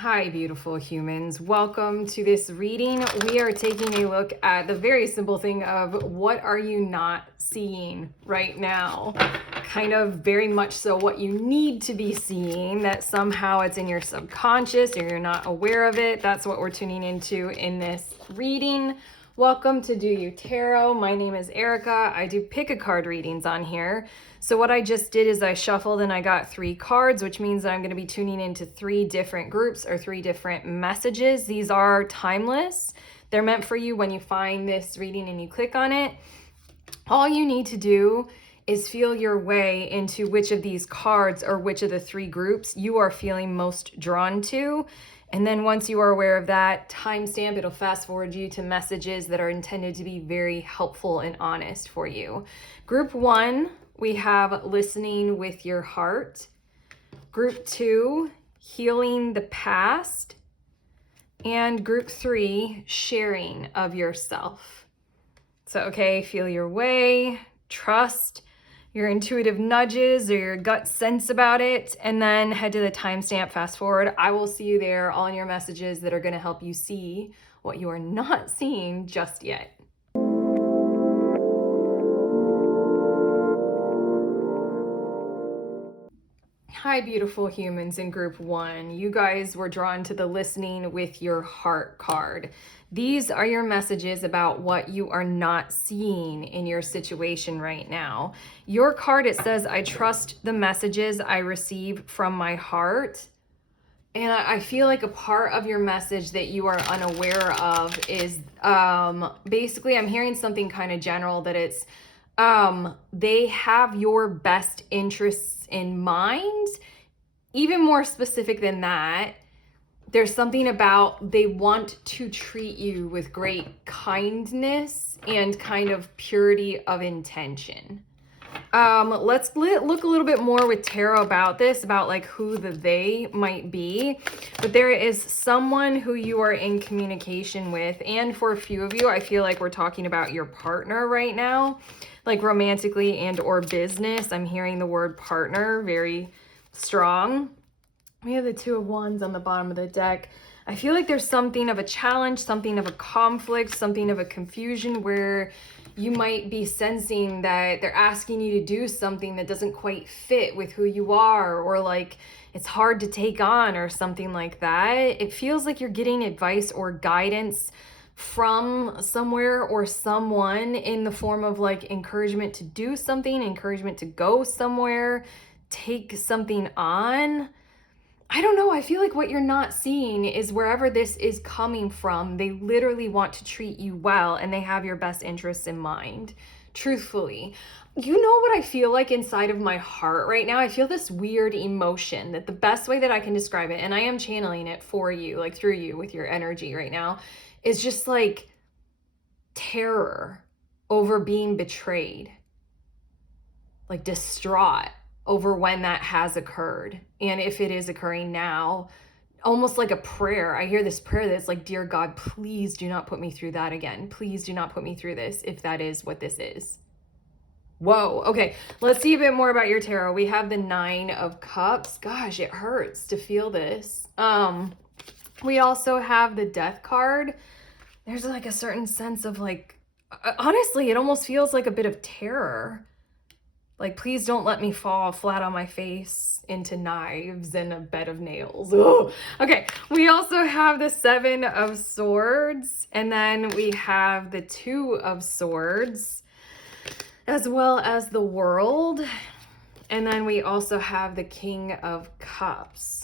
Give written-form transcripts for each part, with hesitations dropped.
Hi, beautiful humans. Welcome to this reading. We are taking a look at the very simple thing of what are you not seeing right now? Kind of very much so what you need to be seeing, that somehow it's in your subconscious or you're not aware of it. That's what we're tuning into in this reading. Welcome to Do You Tarot. My name is Erica. I do pick a card readings on here. So what I just did is I shuffled and I got 3 cards, which means that I'm going to be tuning into 3 different groups or 3 different messages. These are timeless. They're meant for you when you find this reading and you click on it. All you need to do is feel your way into which of these cards or which of the 3 groups you are feeling most drawn to. And then once you are aware of that timestamp, it'll fast forward you to messages that are intended to be very helpful and honest for you. Group 1, we have listening with your heart. Group 2, healing the past. And group 3, sharing of yourself. So, okay, feel your way, trust your intuitive nudges or your gut sense about it, and then head to the timestamp, fast forward. I will see you there, all in your messages that are going to help you see what you are not seeing just yet. Hi, beautiful humans in group 1. You guys were drawn to the listening with your heart card. These are your messages about what you are not seeing in your situation right now. Your card, it says, I trust the messages I receive from my heart. And I feel like a part of your message that you are unaware of is basically, I'm hearing something kind of general that it's they have your best interests in mind. Even more specific than that, there's something about they want to treat you with great kindness and kind of purity of intention. Let's look a little bit more with tarot about this, about like who the they might be. But there is someone who you are in communication with, and for a few of you, I feel like we're talking about your partner right now, like romantically and or business. I'm hearing the word partner very strong. We have the 2 of Wands on the bottom of the deck. I feel like there's something of a challenge, something of a conflict, something of a confusion where you might be sensing that they're asking you to do something that doesn't quite fit with who you are, or like it's hard to take on or something like that. It feels like you're getting advice or guidance from somewhere or someone in the form of like encouragement to do something, encouragement to go somewhere, take something on. I don't know. I feel like what you're not seeing is wherever this is coming from, they literally want to treat you well and they have your best interests in mind. Truthfully, you know what I feel like inside of my heart right now? I feel this weird emotion that the best way that I can describe it, and I am channeling it for you, like through you with your energy right now, is just like terror over being betrayed, like distraught over when that has occurred. And if it is occurring now, almost like a prayer. I hear this prayer that's like, dear God, please do not put me through that again. Please do not put me through this if that is what this is. Whoa. Okay, let's see a bit more about your tarot. We have the 9 of Cups. Gosh, it hurts to feel this. We also have the Death card. There's like a certain sense of like, honestly, it almost feels like a bit of terror. Like, please don't let me fall flat on my face into knives and a bed of nails. Ugh. Okay, we also have the 7 of Swords, and then we have the 2 of Swords, as well as the World, and then we also have the King of Cups.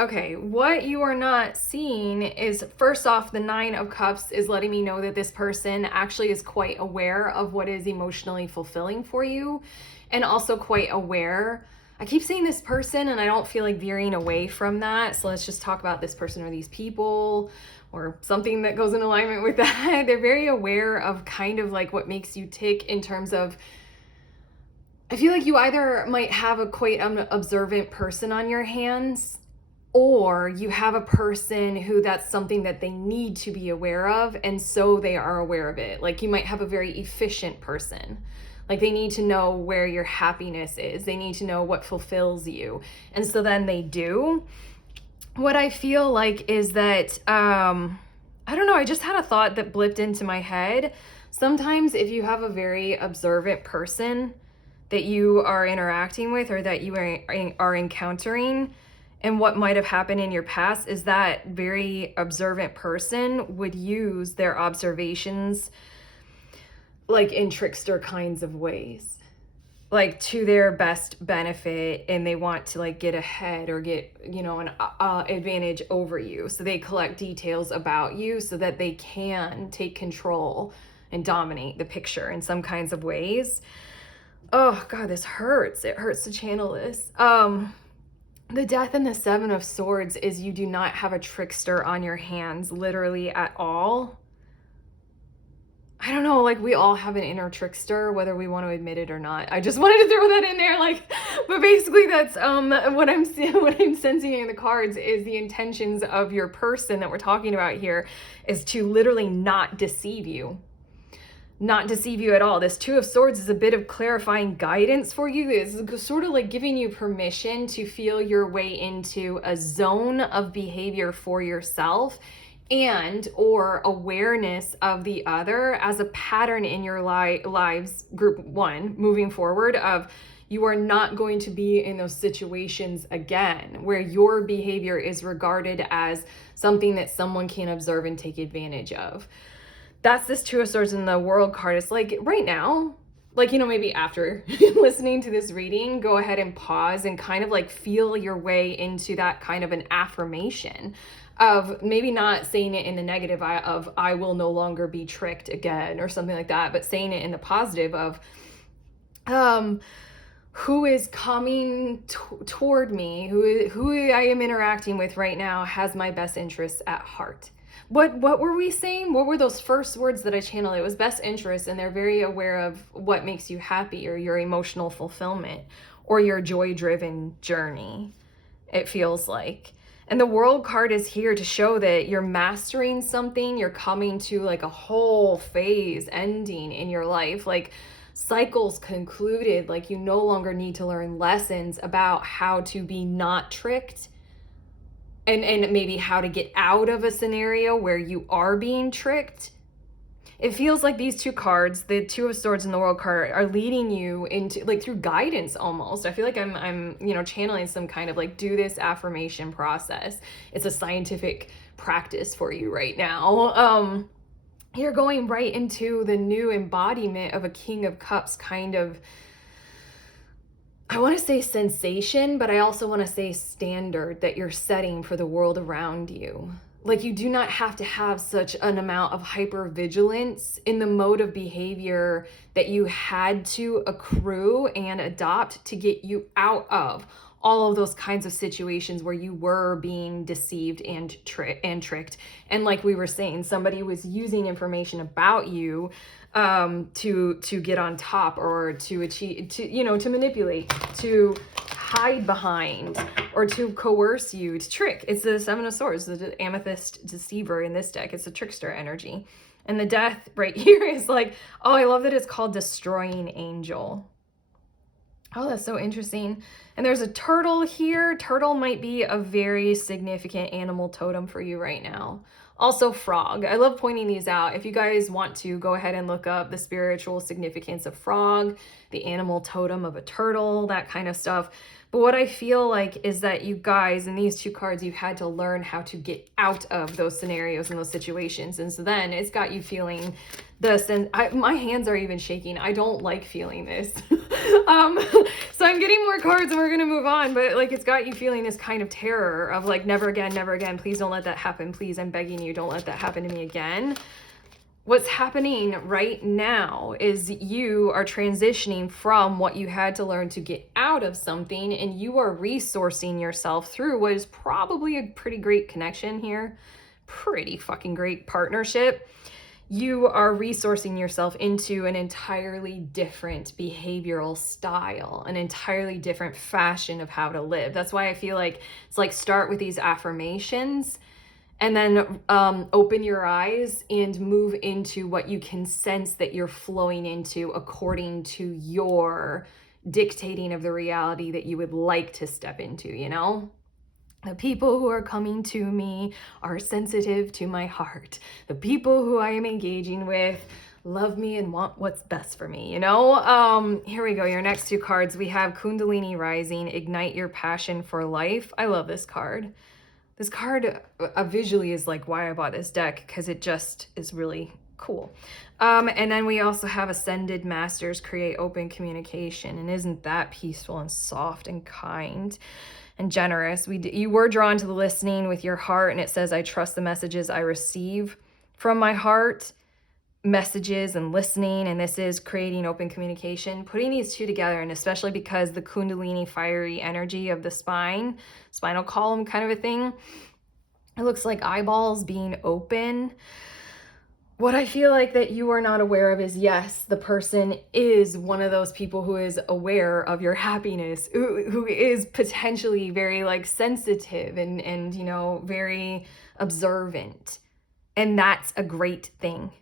Okay, what you are not seeing is, first off, the 9 of Cups is letting me know that this person actually is quite aware of what is emotionally fulfilling for you, and also quite aware. I keep saying this person, and I don't feel like veering away from that, so let's just talk about this person or these people, or something that goes in alignment with that. They're very aware of kind of like what makes you tick in terms of, I feel like you either might have a quite observant person on your hands, or you have a person who that's something that they need to be aware of, and so they are aware of it. Like you might have a very efficient person. Like they need to know where your happiness is. They need to know what fulfills you. And so then they do. what I feel like is that, I don't know, I just had a thought that blipped into my head. Sometimes if you have a very observant person that you are interacting with or that you are encountering, and what might have happened in your past is that very observant person would use their observations like in trickster kinds of ways, like to their best benefit, and they want to like get ahead or get, you know, an advantage over you. So they collect details about you so that they can take control and dominate the picture in some kinds of ways. Oh God, this hurts. It hurts to channel this. The Death and the Seven of Swords is you do not have a trickster on your hands literally at all. I don't know, like we all have an inner trickster, whether we want to admit it or not. I just wanted to throw that in there, like, but basically that's what I'm seeing, what I'm sensing in the cards is the intentions of your person that we're talking about here is to literally not deceive you. Not deceive you at all. This Two of Swords is a bit of clarifying guidance for you. It's sort of like giving you permission to feel your way into a zone of behavior for yourself and or awareness of the other as a pattern in your lives, group one, moving forward, of you are not going to be in those situations again where your behavior is regarded as something that someone can observe and take advantage of. That's this Two of Swords in the World card. It's like right now, like, you know, maybe after listening to this reading, go ahead and pause and kind of like feel your way into that kind of an affirmation of maybe not saying it in the negative of I will no longer be tricked again or something like that, but saying it in the positive of who is coming toward me, who I am interacting with right now has my best interests at heart. What were we saying? What were those first words that I channeled? It was best interest, and they're very aware of what makes you happy or your emotional fulfillment or your joy-driven journey, it feels like. And the World card is here to show that you're mastering something, you're coming to like a whole phase ending in your life, like cycles concluded, like you no longer need to learn lessons about how to be not tricked and maybe how to get out of a scenario where you are being tricked. It feels like these two cards, the Two of Swords and the World card, are leading you into like through guidance almost. I feel like I'm you know, channeling some kind of like do this affirmation process. It's a scientific practice for you right now. You're going right into the new embodiment of a King of Cups kind of, I want to say sensation, but I also want to say standard that you're setting for the world around you. Like you do not have to have such an amount of hypervigilance in the mode of behavior that you had to accrue and adopt to get you out of all of those kinds of situations where you were being deceived and tricked. And like we were saying, somebody was using information about you to get on top or to achieve, to, you know, to manipulate, to hide behind, or to coerce you, to trick. It's the Seven of Swords, the amethyst deceiver in this deck. It's a trickster energy. And the Death right here is like, oh, I love that it's called Destroying Angel. Oh, that's so interesting. And there's a turtle here. Turtle might be a very significant animal totem for you right now. Also frog. I love pointing these out. If you guys want to, go ahead and look up the spiritual significance of frog, the animal totem of a turtle, that kind of stuff. But what I feel like is that you guys, in these two cards, you had to learn how to get out of those scenarios and those situations. And so then it's got you feeling this, and my hands are even shaking. I don't like feeling this. So I'm getting more cards and we're going to move on. But like, it's got you feeling this kind of terror of like, never again, never again. Please don't let that happen. Please, I'm begging you, don't let that happen to me again. What's happening right now is you are transitioning from what you had to learn to get out of something, and you are resourcing yourself through what is probably a pretty great connection here. Pretty fucking great partnership. You are resourcing yourself into an entirely different behavioral style, an entirely different fashion of how to live. That's why I feel like it's like start with these affirmations and then open your eyes and move into what you can sense that you're flowing into according to your dictating of the reality that you would like to step into, you know? The people who are coming to me are sensitive to my heart. The people who I am engaging with love me and want what's best for me, you know? Here we go. Your next two cards, we have Kundalini Rising, Ignite Your Passion for Life. I love this card. This card visually is like why I bought this deck, because it just is really cool. And then we also have Ascended Masters, Create Open Communication. And isn't that peaceful and soft and kind and generous? You were drawn to the listening with your heart, and it says, I trust the messages I receive from my heart, messages and listening. And this is creating open communication, putting these two together. And especially because the Kundalini fiery energy of the spinal column kind of a thing, it looks like eyeballs being open. What I feel like that you are not aware of is, yes, the person is one of those people who is aware of your happiness, who is potentially very like sensitive and you know, very observant. And that's a great thing.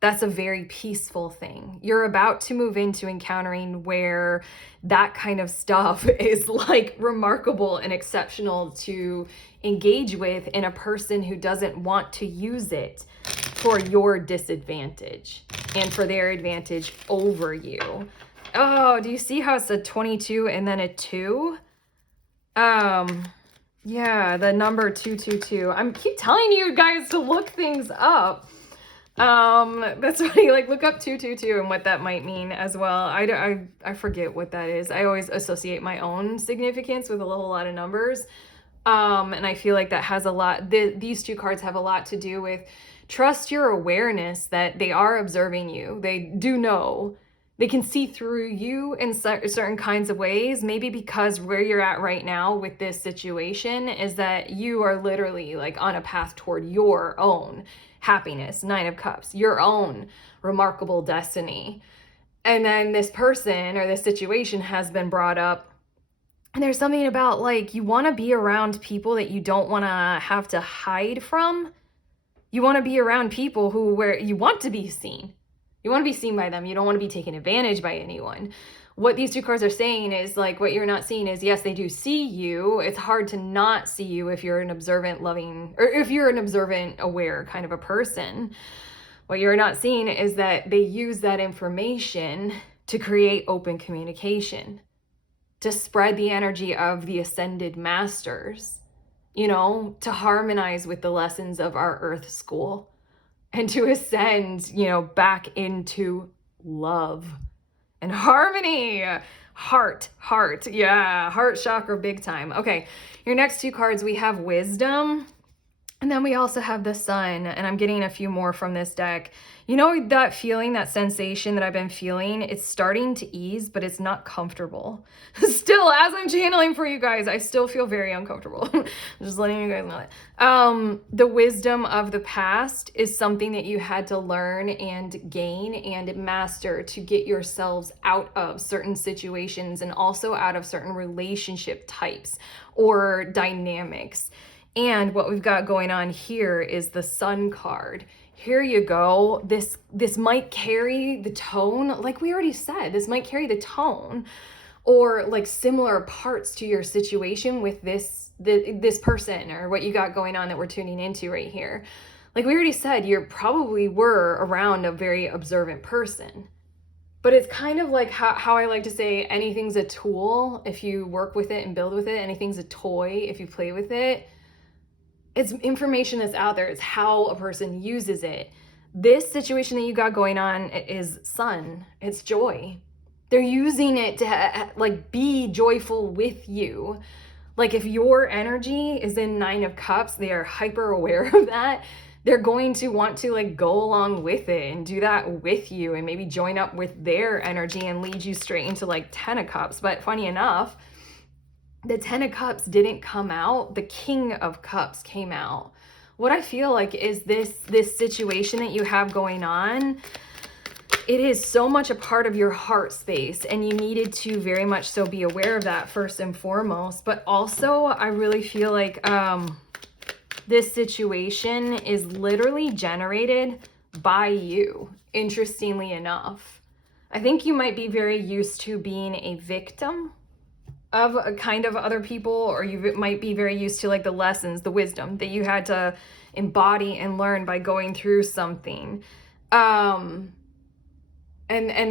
That's a very peaceful thing. You're about to move into encountering where that kind of stuff is like remarkable and exceptional to engage with in a person who doesn't want to use it for your disadvantage and for their advantage over you. Oh, do you see how it's a 22 and then a 2? Yeah, the number 222. I keep telling you guys to look things up. That's funny. Like, look up 222 and what that might mean as well. I forget what that is. I always associate my own significance with a whole lot of numbers. And I feel like that has a lot, these two cards have a lot to do with trust your awareness that they are observing you. They do know. They can see through you in certain kinds of ways, maybe because where you're at right now with this situation is that you are literally like on a path toward your own happiness, 9 of Cups, your own remarkable destiny. And then this person or this situation has been brought up. And there's something about like, you want to be around people that you don't want to have to hide from. You want to be around people where you want to be seen. You want to be seen by them. You don't want to be taken advantage by anyone. What these two cards are saying is like, what you're not seeing is, yes, they do see you. It's hard to not see you if you're an observant, loving, or if you're an observant, aware kind of a person. What you're not seeing is that they use that information to create open communication, to spread the energy of the Ascended Masters, you know, to harmonize with the lessons of our Earth school and to ascend, you know, back into love and harmony. Heart, yeah, heart chakra big time. Okay, your next two cards, we have Wisdom, and then we also have the Sun, and I'm getting a few more from this deck. You know that feeling, that sensation that I've been feeling? It's starting to ease, but it's not comfortable. Still, as I'm channeling for you guys, I still feel very uncomfortable. Just letting you guys know that. The wisdom of the past is something that you had to learn and gain and master to get yourselves out of certain situations and also out of certain relationship types or dynamics. And what we've got going on here is the Sun card. Here you go. This might carry the tone, like we already said, this might carry the tone or like similar parts to your situation with this person or what you got going on that we're tuning into right here. Like we already said, you probably were around a very observant person. But it's kind of like how I like to say, anything's a tool if you work with it and build with it. Anything's a toy if you play with it. It's information that's out there. It's how a person uses it. This situation that you got going on is Sun. It's joy. They're using it to like be joyful with you. Like if your energy is in 9 of Cups, they are hyper aware of that. They're going to want to like go along with it and do that with you and maybe join up with their energy and lead you straight into like 10 of Cups. But funny enough, the 10 of Cups didn't come out. The King of Cups came out. What I feel like is this situation that you have going on, it is so much a part of your heart space, and you needed to very much so be aware of that first and foremost. But also, I really feel like this situation is literally generated by you, interestingly enough. I think you might be very used to being a victim of a kind of other people, or you might be very used to like the lessons, the wisdom that you had to embody and learn by going through something. And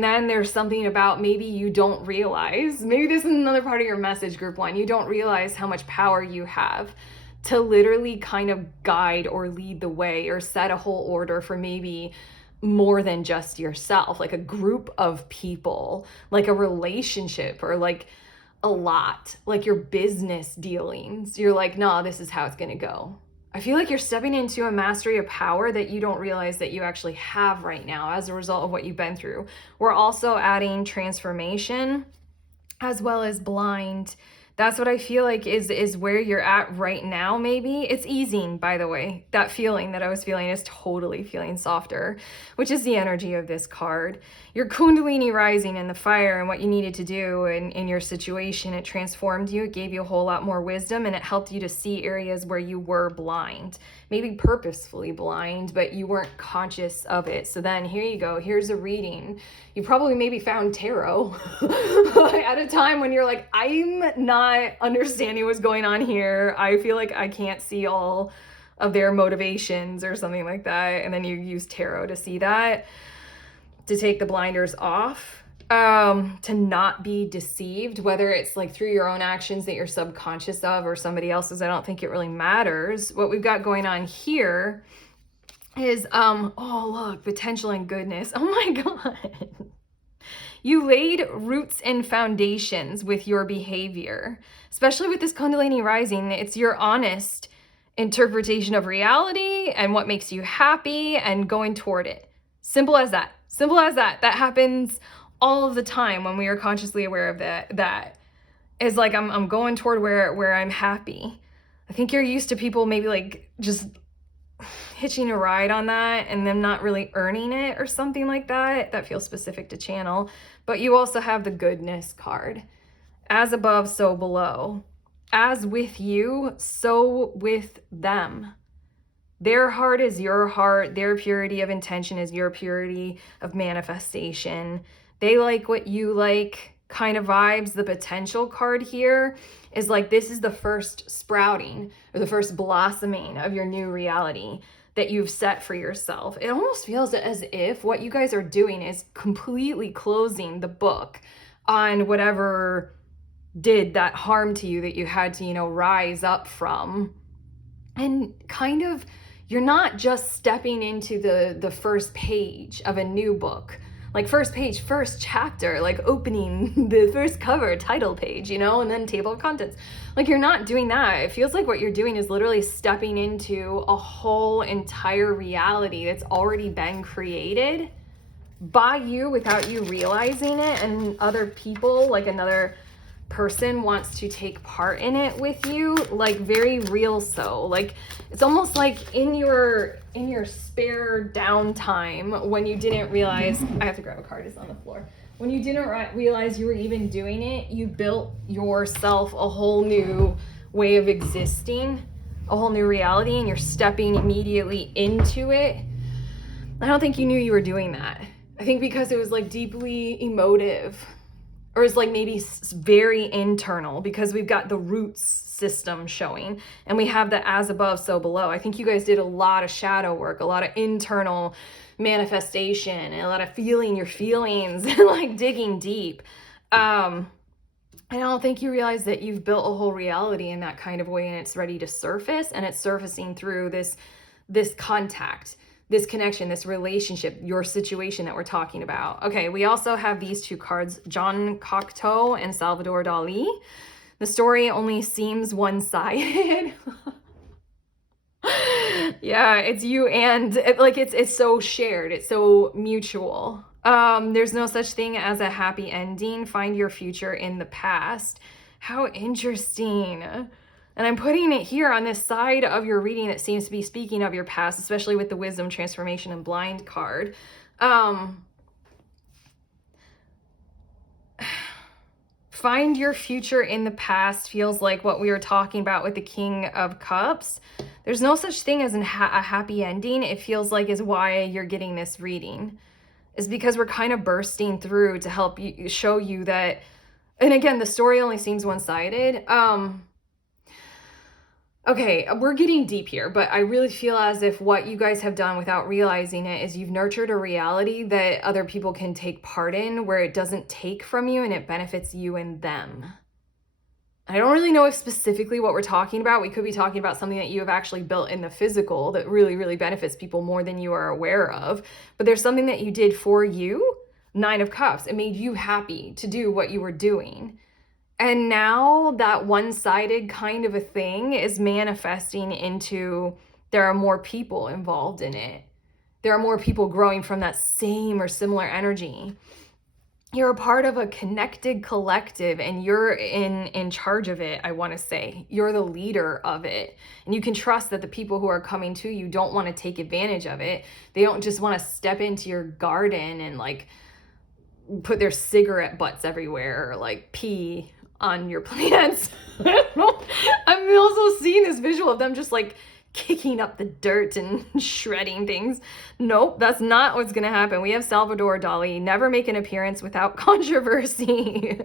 then there's something about maybe you don't realize, maybe this is another part of your message, group one, you don't realize how much power you have to literally kind of guide or lead the way or set a whole order for maybe more than just yourself, like a group of people, like a relationship, or like a lot, like your business dealings. You're like, nah, this is how it's gonna go. I feel like you're stepping into a mastery of power that you don't realize that you actually have right now as a result of what you've been through. We're also adding transformation as well as blind. That's what I feel like is where you're at right now. Maybe it's easing, by the way. That feeling that I was feeling is totally feeling softer, which is the energy of this card. Your Kundalini rising in the fire and what you needed to do in your situation, it transformed you, it gave you a whole lot more wisdom, and it helped you to see areas where you were blind, maybe purposefully blind, but you weren't conscious of it. So then here you go, here's a reading. You probably maybe found tarot at a time when you're like, I'm not understanding what's going on here. I feel like I can't see all of their motivations or something like that. And then you use tarot to see that, to take the blinders off, to not be deceived, whether it's like through your own actions that you're subconscious of or somebody else's. I don't think it really matters. What we've got going on here is, oh, look, potential and goodness. Oh my God. You laid roots and foundations with your behavior, especially with this Kundalini rising. It's your honest interpretation of reality and what makes you happy and going toward it. Simple as that. Simple as that. That happens all of the time when we are consciously aware of that is like, I'm going toward where I'm happy. I think you're used to people maybe like just hitching a ride on that and them not really earning it or something like that. That feels specific to channel. But you also have the goodness card. As above, so below. As with you, so with them. Their heart is your heart. Their purity of intention is your purity of manifestation. They like what you like, kind of vibes. The potential card here is like, this is the first sprouting or the first blossoming of your new reality that you've set for yourself. It almost feels as if what you guys are doing is completely closing the book on whatever did that harm to you that you had to, rise up from. And kind of, you're not just stepping into the first page of a new book, like first page, first chapter, like opening the first cover, title page, and then table of contents. Like, you're not doing that. It feels like what you're doing is literally stepping into a whole entire reality that's already been created by you without you realizing it, and other people, like another person, wants to take part in it with you, like very real. So like, it's almost like in your spare downtime when you didn't realize, I have to grab a card, it's on the floor. When you didn't realize you were even doing it, you built yourself a whole new way of existing, a whole new reality, and you're stepping immediately into it. I don't think you knew you were doing that. I think because it was like deeply emotive, or it's like maybe very internal, because we've got the roots system showing and we have the as above, so below. I think you guys did a lot of shadow work, a lot of internal manifestation, and a lot of feeling your feelings and like digging deep. I don't think you realize that you've built a whole reality in that kind of way, and it's ready to surface, and it's surfacing through this contact, this connection, this relationship, your situation that we're talking about. Okay, we also have these two cards, Jean Cocteau and Salvador Dali. The story only seems one-sided. Yeah, it's you and it's so shared, it's so mutual. There's no such thing as a happy ending. Find your future in the past. How interesting. And I'm putting it here on this side of your reading that seems to be speaking of your past, especially with the wisdom, transformation, and blind card. Find your future in the past feels like what we were talking about with the King of Cups. There's no such thing as a happy ending. It feels like is why you're getting this reading, is because we're kind of bursting through to help you, show you that and again, the story only seems one-sided. Okay, we're getting deep here, but I really feel as if what you guys have done without realizing it is you've nurtured a reality that other people can take part in, where it doesn't take from you and it benefits you and them. I don't really know if specifically what we're talking about. We could be talking about something that you have actually built in the physical that really, really benefits people more than you are aware of. But there's something that you did for you, Nine of Cups. It made you happy to do what you were doing. And now that one-sided kind of a thing is manifesting into there are more people involved in it. There are more people growing from that same or similar energy. You're a part of a connected collective and you're in charge of it, I want to say. You're the leader of it. And you can trust that the people who are coming to you don't want to take advantage of it. They don't just want to step into your garden and like put their cigarette butts everywhere or like pee on your plants. I'm also seeing this visual of them just like kicking up the dirt and shredding things. Nope, that's not what's gonna happen. We have Salvador Dali, never make an appearance without controversy.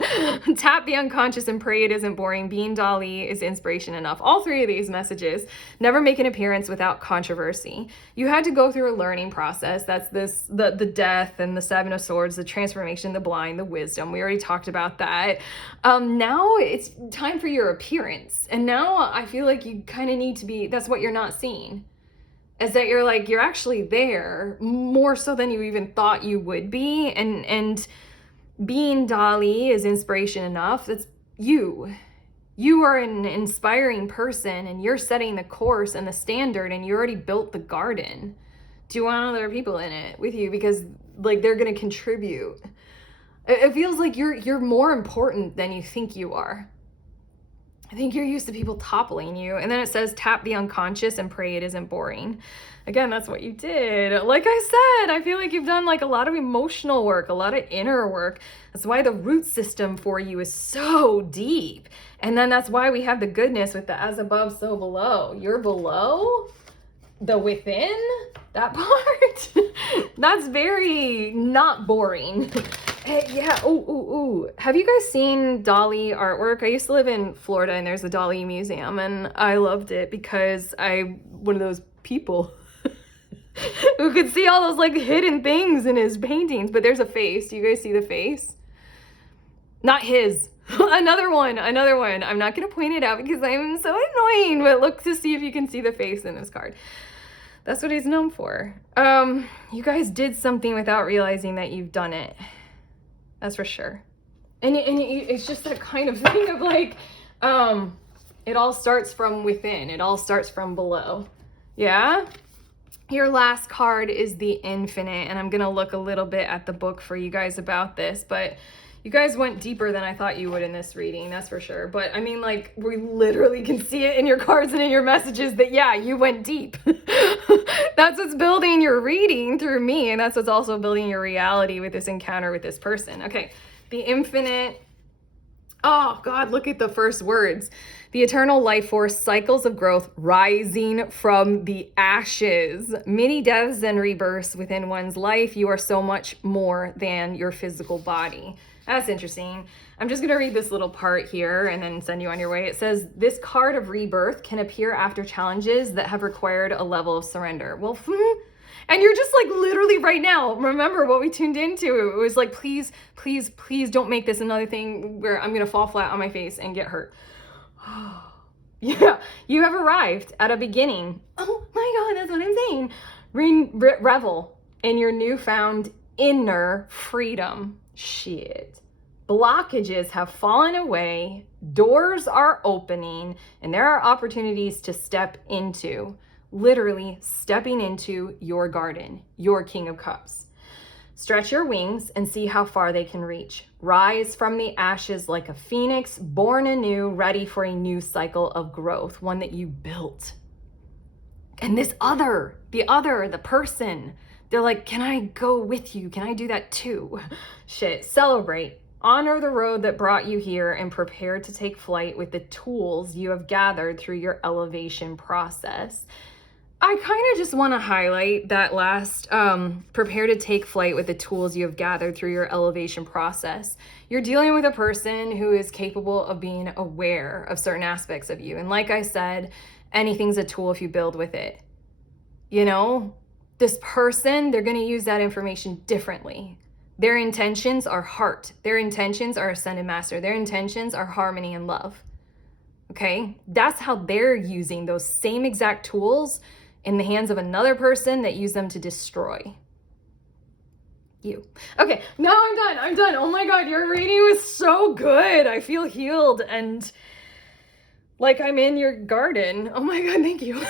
Tap the unconscious and pray it isn't boring. Being Dali is inspiration enough. All three of these messages, never make an appearance without controversy. You had to go through a learning process. That's the death and the Seven of Swords, the transformation, the blind, the wisdom. We already talked about that. Now it's time for your appearance. And now I feel like you kind of need to be, that's what you're not seeing, is that you're actually there more so than you even thought you would be. And being Dali is inspiration enough. That's you are an inspiring person and you're setting the course and the standard, and you already built the garden. Do you want other people in it with you? Because like they're going to contribute. It feels like you're more important than you think you are. I think you're used to people toppling you. And then it says, tap the unconscious and pray it isn't boring. Again, that's what you did. Like I said, I feel like you've done like a lot of emotional work, a lot of inner work. That's why the root system for you is so deep. And then that's why we have the goodness with the as above, so below. You're below the within, that part. That's very not boring. Yeah. Ooh. Have you guys seen Dali artwork? I used to live in Florida and there's a Dali museum and I loved it because I'm one of those people who could see all those like hidden things in his paintings. But there's a face. Do you guys see the face? Not his. Another one. I'm not going to point it out because I'm so annoying, but look to see if you can see the face in this card. That's what he's known for. You guys did something without realizing that you've done it. That's for sure. And it's just that kind of thing of like, it all starts from within. It all starts from below. Yeah? Your last card is the Infinite, and I'm going to look a little bit at the book for you guys about this, but you guys went deeper than I thought you would in this reading, that's for sure. But I mean, like, we literally can see it in your cards and in your messages that, yeah, you went deep. That's what's building your reading through me, and that's what's also building your reality with this encounter with this person. Okay, the Infinite. Oh, God, look at the first words. The eternal life force, cycles of growth, rising from the ashes. Many deaths and rebirths within one's life. You are so much more than your physical body. That's interesting. I'm just going to read this little part here and then send you on your way. It says, this card of rebirth can appear after challenges that have required a level of surrender. Well, and you're just like literally right now, remember what we tuned into. It was like, please don't make this another thing where I'm going to fall flat on my face and get hurt. Yeah, you have arrived at a beginning. Oh my God, that's what I'm saying. Revel in your newfound inner freedom. Shit. Blockages have fallen away, doors are opening, and there are opportunities to step into, literally stepping into your garden, your King of Cups. Stretch your wings and see how far they can reach. Rise from the ashes like a phoenix, born anew, ready for a new cycle of growth, one that you built. And this the person, they're like, can I go with you? Can I do that too? Shit, celebrate. Honor the road that brought you here and prepare to take flight with the tools you have gathered through your elevation process. I kind of just want to highlight that last prepare to take flight with the tools you have gathered through your elevation process. You're dealing with a person who is capable of being aware of certain aspects of you. And like I said, anything's a tool if you build with it. You know, this person, they're going to use that information differently. Their intentions are heart. Their intentions are ascended master. Their intentions are harmony and love. Okay? That's how they're using those same exact tools in the hands of another person that use them to destroy you. Okay, now I'm done. Oh my God, your reading was so good. I feel healed and like I'm in your garden. Oh my God, thank you.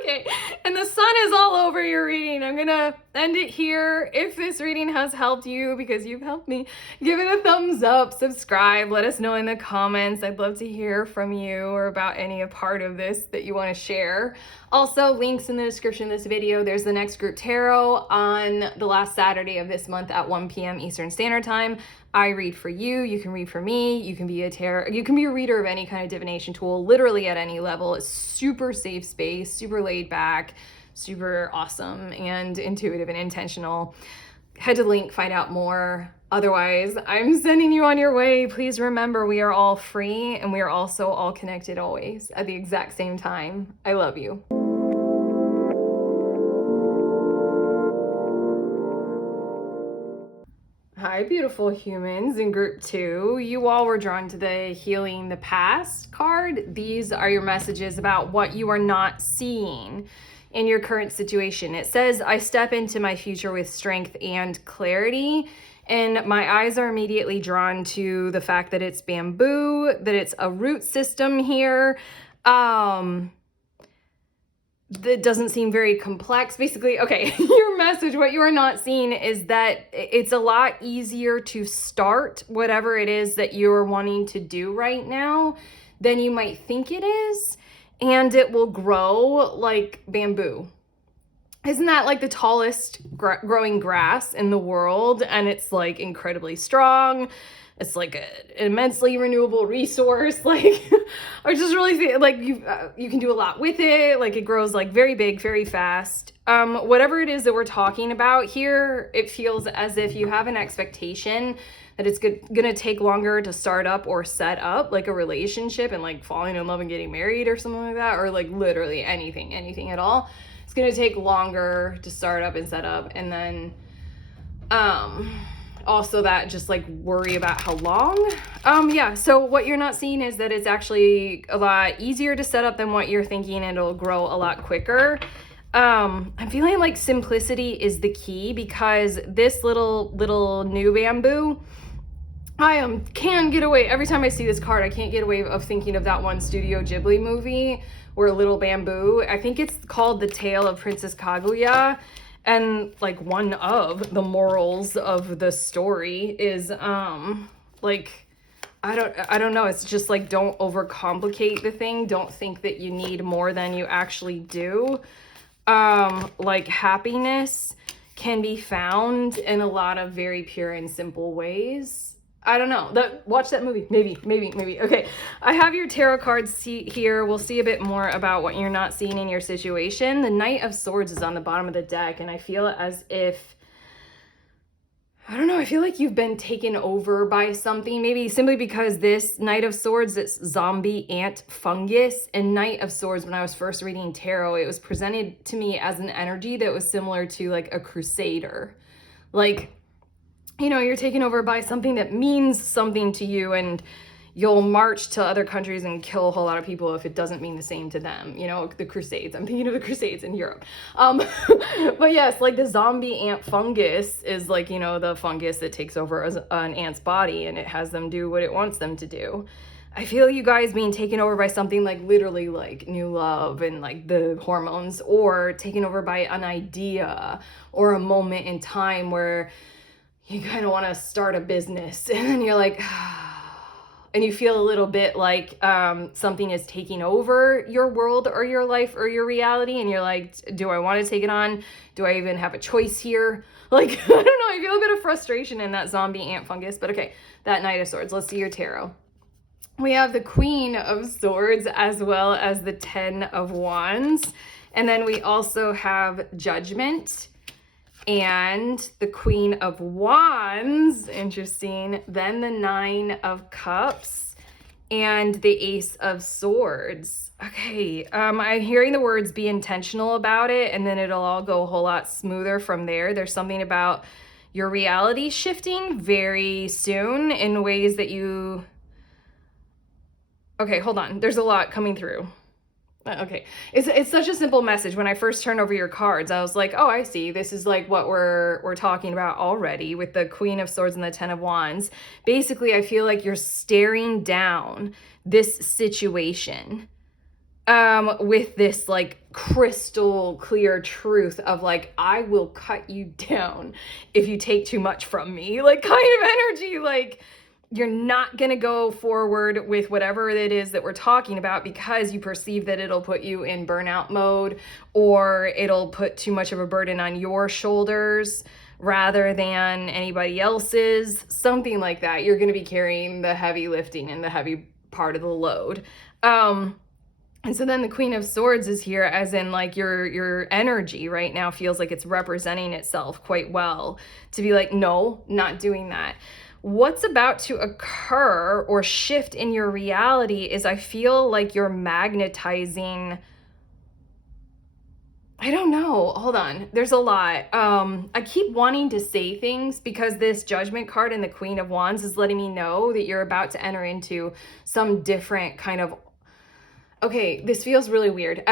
Okay, and the sun is all over your reading. I'm gonna end it here. If this reading has helped you, because you've helped me, give it a thumbs up, subscribe, let us know in the comments. I'd love to hear from you or about any part of this that you want to share. Also, links in the description of this video. There's the next group tarot on the last Saturday of this month at 1 p.m. Eastern Standard Time. I read for you, you can read for me, you can be a reader of any kind of divination tool, literally at any level. It's super safe space, super laid back, super awesome and intuitive and intentional. Head to the link, find out more. Otherwise, I'm sending you on your way. Please remember, we are all free and we are also all connected always at the exact same time. I love you. Hi, beautiful humans in group 2. You all were drawn to the Healing the Past card. These are your messages about what you are not seeing in your current situation. It says, I step into my future with strength and clarity. And my eyes are immediately drawn to the fact that it's bamboo, that it's a root system here. That doesn't seem very complex. Basically, okay, your message, what you are not seeing is that it's a lot easier to start whatever it is that you're wanting to do right now than you might think it is, and it will grow like bamboo. Isn't that like the tallest growing grass in the world? And it's like incredibly strong. It's like an immensely renewable resource. Like, I just really think like you can do a lot with it. Like, it grows like very big, very fast. Whatever it is that we're talking about here, it feels as if you have an expectation that it's gonna take longer to start up or set up like a relationship and like falling in love and getting married or something like that, or like literally anything at all. It's gonna take longer to start up and set up, and then also that just like worry about how long. Yeah, so what you're not seeing is that it's actually a lot easier to set up than what you're thinking, and it'll grow a lot quicker. I'm feeling like simplicity is the key, because this little new bamboo, I can't get away. Every time I see this card, I can't get away of thinking of that one Studio Ghibli movie where Little Bamboo, I think it's called The Tale of Princess Kaguya. And like one of the morals of the story is like, I don't know, it's just like, don't overcomplicate the thing. Don't think that you need more than you actually do. Like, happiness can be found in a lot of very pure and simple ways. I don't know. Watch that movie. Maybe. Okay. I have your tarot cards here. We'll see a bit more about what you're not seeing in your situation. The Knight of Swords is on the bottom of the deck, and I feel as if, I don't know, I feel like you've been taken over by something, maybe simply because this Knight of Swords, it's zombie ant fungus. And Knight of Swords, when I was first reading tarot, it was presented to me as an energy that was similar to like a crusader. Like, you know, you're taken over by something that means something to you, and you'll march to other countries and kill a whole lot of people if it doesn't mean the same to them. You know, the Crusades. I'm thinking of the Crusades in Europe. But yes, like the zombie ant fungus is like, you know, the fungus that takes over an ant's body, and it has them do what it wants them to do. I feel you guys being taken over by something like literally like new love and like the hormones, or taken over by an idea or a moment in time where you kind of want to start a business, and then you're like, and you feel a little bit like something is taking over your world or your life or your reality, and you're like, do I want to take it on? Do I even have a choice here? Like, I don't know, I feel a bit of frustration in that zombie ant fungus. But okay, that Knight of Swords. Let's see your tarot. We have the Queen of Swords as well as the Ten of Wands. And then we also have Judgment and the Queen of Wands. Interesting. Then the Nine of Cups and the Ace of Swords. Okay, I'm hearing the words be intentional about it, and then it'll all go a whole lot smoother from there. There's something about your reality shifting very soon in ways that you... Okay, hold on. There's a lot coming through. Okay, it's such a simple message. When I first turned over your cards, I was like, oh, I see. This is like what we're talking about already with the Queen of Swords and the Ten of Wands. Basically, I feel like you're staring down this situation with this like crystal clear truth of like, I will cut you down if you take too much from me, like kind of energy. Like, you're not going to go forward with whatever it is that we're talking about because you perceive that it'll put you in burnout mode, or it'll put too much of a burden on your shoulders rather than anybody else's, something like that. You're going to be carrying the heavy lifting and the heavy part of the load. And so then the Queen of Swords is here, as in like your energy right now feels like it's representing itself quite well to be like, no, not doing that. What's about to occur or shift in your reality is I feel like you're magnetizing. I don't know. Hold on. There's a lot. I keep wanting to say things because this Judgment card and the Queen of Wands is letting me know that you're about to enter into some different kind of... Okay, this feels really weird.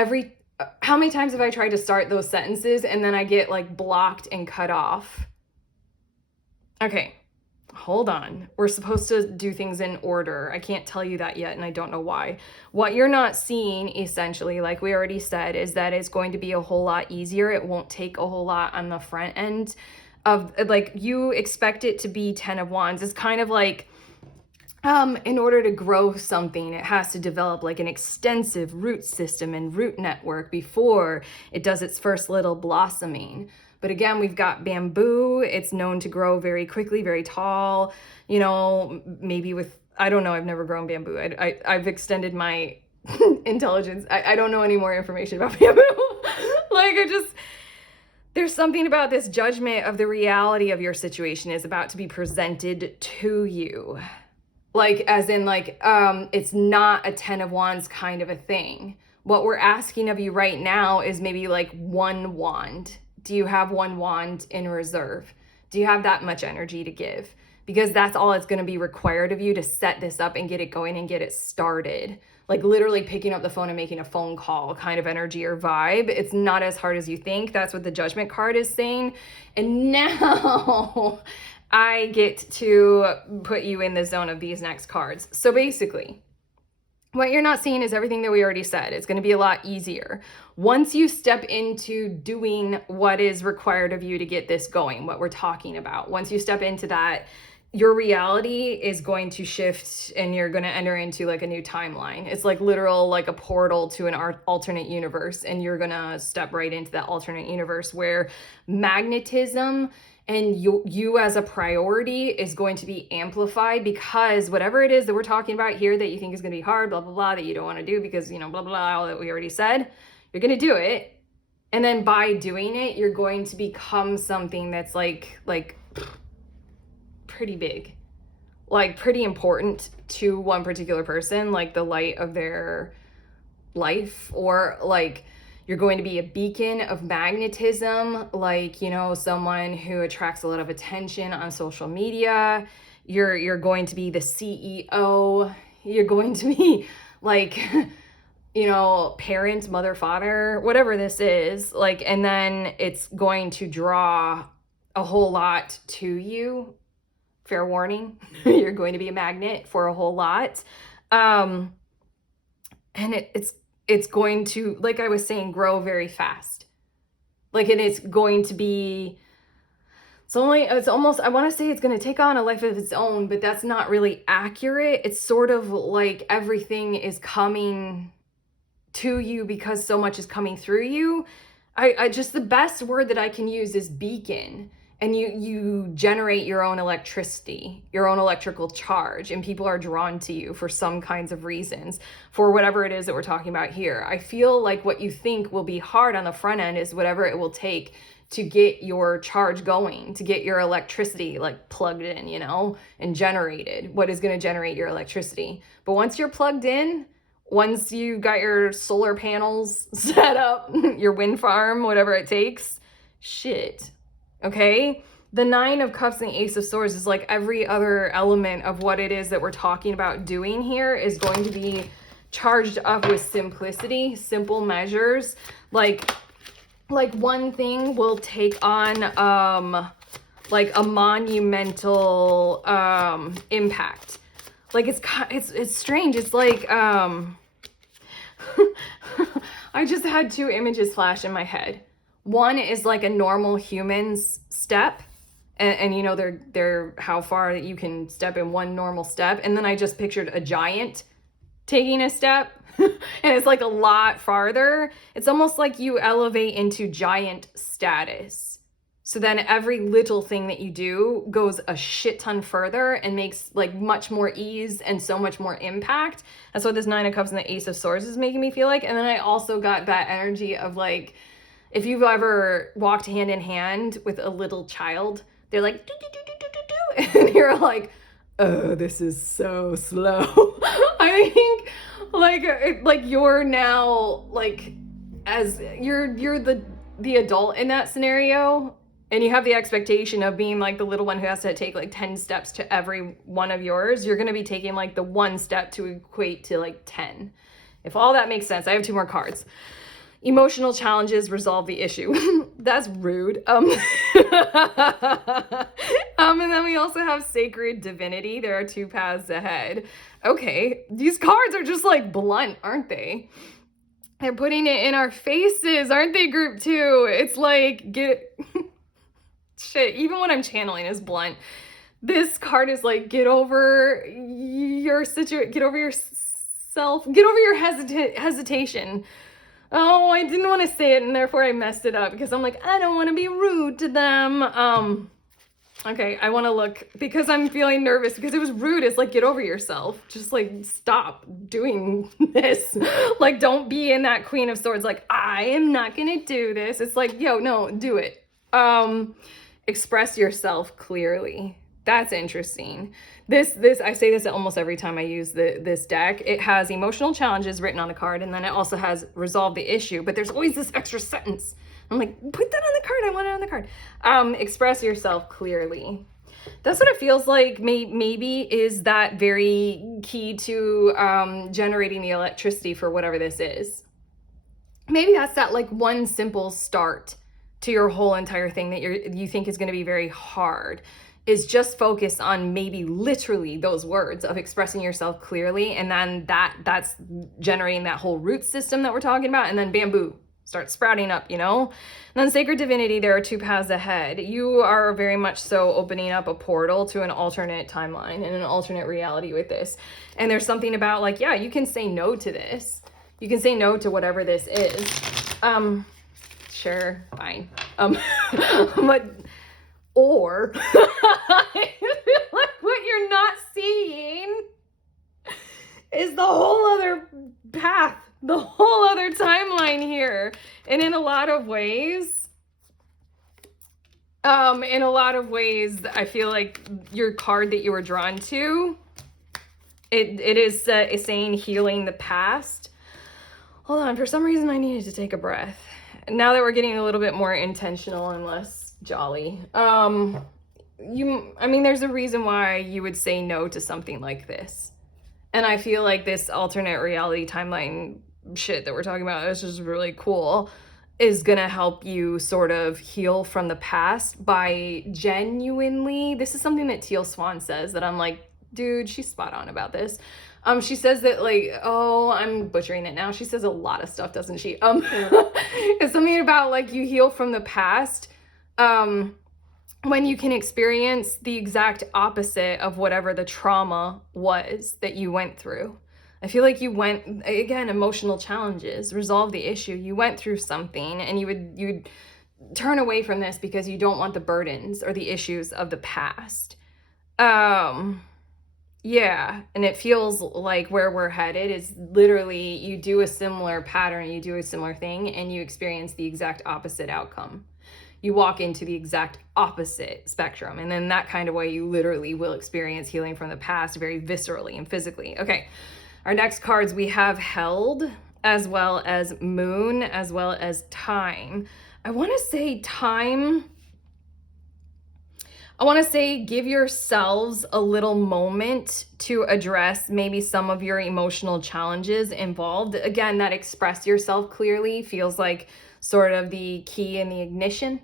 How many times have I tried to start those sentences and then I get like blocked and cut off? Okay. Hold on. We're supposed to do things in order. I can't tell you that yet, and I don't know why. What you're not seeing, essentially, like we already said, is that it's going to be a whole lot easier. It won't take a whole lot on the front end of, like, you expect it to be 10 of Wands. It's kind of like, in order to grow something, it has to develop like an extensive root system and root network before it does its first little blossoming. But again, we've got bamboo. It's known to grow very quickly, very tall, you know, maybe with, I don't know, I've never grown bamboo. I've extended my intelligence. I don't know any more information about bamboo. Like, there's something about this judgment of the reality of your situation is about to be presented to you. Like, as in like, it's not a 10 of Wands kind of a thing. What we're asking of you right now is maybe like one wand. Do you have one wand in reserve? Do you have that much energy to give? Because that's all it's going to be required of you to set this up and get it going and get it started. Like literally picking up the phone and making a phone call kind of energy or vibe. It's not as hard as you think. That's what the Judgment card is saying. And now I get to put you in the zone of these next cards. So basically, what you're not seeing is everything that we already said. It's going to be a lot easier. Once you step into doing what is required of you to get this going, what we're talking about, once you step into that, your reality is going to shift and you're going to enter into like a new timeline. It's like literal, like a portal to an alternate universe. And you're going to step right into that alternate universe where magnetism and you as a priority is going to be amplified, because whatever it is that we're talking about here that you think is going to be hard, blah, blah, blah, that you don't want to do because, you know, blah, blah, blah, all that we already said, you're going to do it. And then by doing it, you're going to become something that's like pretty big, like pretty important to one particular person, like the light of their life, or like you're going to be a beacon of magnetism, like, you know, someone who attracts a lot of attention on social media. You're going to be the CEO. You're going to be like, you know, parent, mother, father, whatever this is, like, and then it's going to draw a whole lot to you. Fair warning, you're going to be a magnet for a whole lot. And it's going to, like I was saying, grow very fast. Like, and it's going to be, it's almost, I want to say it's going to take on a life of its own, but that's not really accurate. It's sort of like everything is coming to you because so much is coming through you. I just, the best word that I can use is beacon. and you generate your own electricity, your own electrical charge, and people are drawn to you for some kinds of reasons, for whatever it is that we're talking about here. I feel like what you think will be hard on the front end is whatever it will take to get your charge going, to get your electricity like plugged in, you know, and generated, what is going to generate your electricity. But once you're plugged in, once you got your solar panels set up, your wind farm, whatever it takes, shit. Okay? The Nine of Cups and the Ace of Swords is like every other element of what it is that we're talking about doing here is going to be charged up with simplicity, simple measures. Like one thing will take on like a monumental impact. Like it's strange. It's like I just had two images flash in my head. One is like a normal human's step, and you know they're how far that you can step in one normal step, and then I just pictured a giant taking a step and it's like a lot farther. It's almost like you elevate into giant status. So then every little thing that you do goes a shit ton further and makes like much more ease and so much more impact. That's what this Nine of Cups and the Ace of Swords is making me feel like. And then I also got that energy of like, if you've ever walked hand in hand with a little child, they're like, do, do, do, do, do, do, and you're like, oh, this is so slow. I think like you're now like, as you're the adult in that scenario, and you have the expectation of being like the little one who has to take like 10 steps to every one of yours, you're going to be taking like the one step to equate to like 10. If all that makes sense. I have two more cards. Emotional challenges resolve the issue. That's rude. And then we also have sacred divinity. There are two paths ahead. Okay, these cards are just like blunt, aren't they? They're putting it in our faces, aren't they, group two? It's like, shit, even when I'm channeling is blunt. This card is like, get over your situation, get over yourself, get over your hesitation. Oh, I didn't want to say it, and therefore I messed it up because I'm like, I don't want to be rude to them. Okay, I want to look because I'm feeling nervous because it was rude. It's like, get over yourself. Just like, stop doing this. Like, don't be in that Queen of Swords. Like, I am not going to do this. It's like, yo, no, do it. Express yourself clearly. That's interesting. This I say this almost every time I use this deck. It has emotional challenges written on the card, and then it also has resolve the issue, but there's always this extra sentence. I'm like, put that on the card. I want it on the card. Express yourself clearly. That's what it feels like. Maybe is that very key to generating the electricity for whatever this is. Maybe that's that like one simple start to your whole entire thing that you think is going to be very hard, is just focus on maybe literally those words of expressing yourself clearly, and then that's generating that whole root system that we're talking about, and then bamboo starts sprouting up, you know? And then sacred divinity, there are two paths ahead. You are very much so opening up a portal to an alternate timeline and an alternate reality with this. And there's something about like, yeah, you can say no to this. You can say no to whatever this is. Sure, fine. But or like what you're not seeing is the whole other path, the whole other timeline here. And in a lot of ways, I feel like your card that you were drawn to, it is saying healing the past. Hold on, for some reason I needed to take a breath. Now that we're getting a little bit more intentional and less jolly, I mean, there's a reason why you would say no to something like this. And I feel like this alternate reality timeline shit that we're talking about, this is really cool, is gonna help you sort of heal from the past by genuinely, this is something that Teal Swan says that I'm like, dude, she's spot on about this. She says that like, oh, I'm butchering it now. She says a lot of stuff, doesn't she? It's something about like you heal from the past when you can experience the exact opposite of whatever the trauma was that you went through. I feel like you went, again, emotional challenges, resolve the issue. You went through something and you'd turn away from this because you don't want the burdens or the issues of the past. Yeah, and it feels like where we're headed is literally you do a similar pattern, you do a similar thing, and you experience the exact opposite outcome. You walk into the exact opposite spectrum. And then that kind of way, you literally will experience healing from the past very viscerally and physically. Okay, our next cards we have Held, as well as Moon, as well as Time. I want to say Time. I want to say give yourselves a little moment to address maybe some of your emotional challenges involved. Again, that express yourself clearly feels like sort of the key in the ignition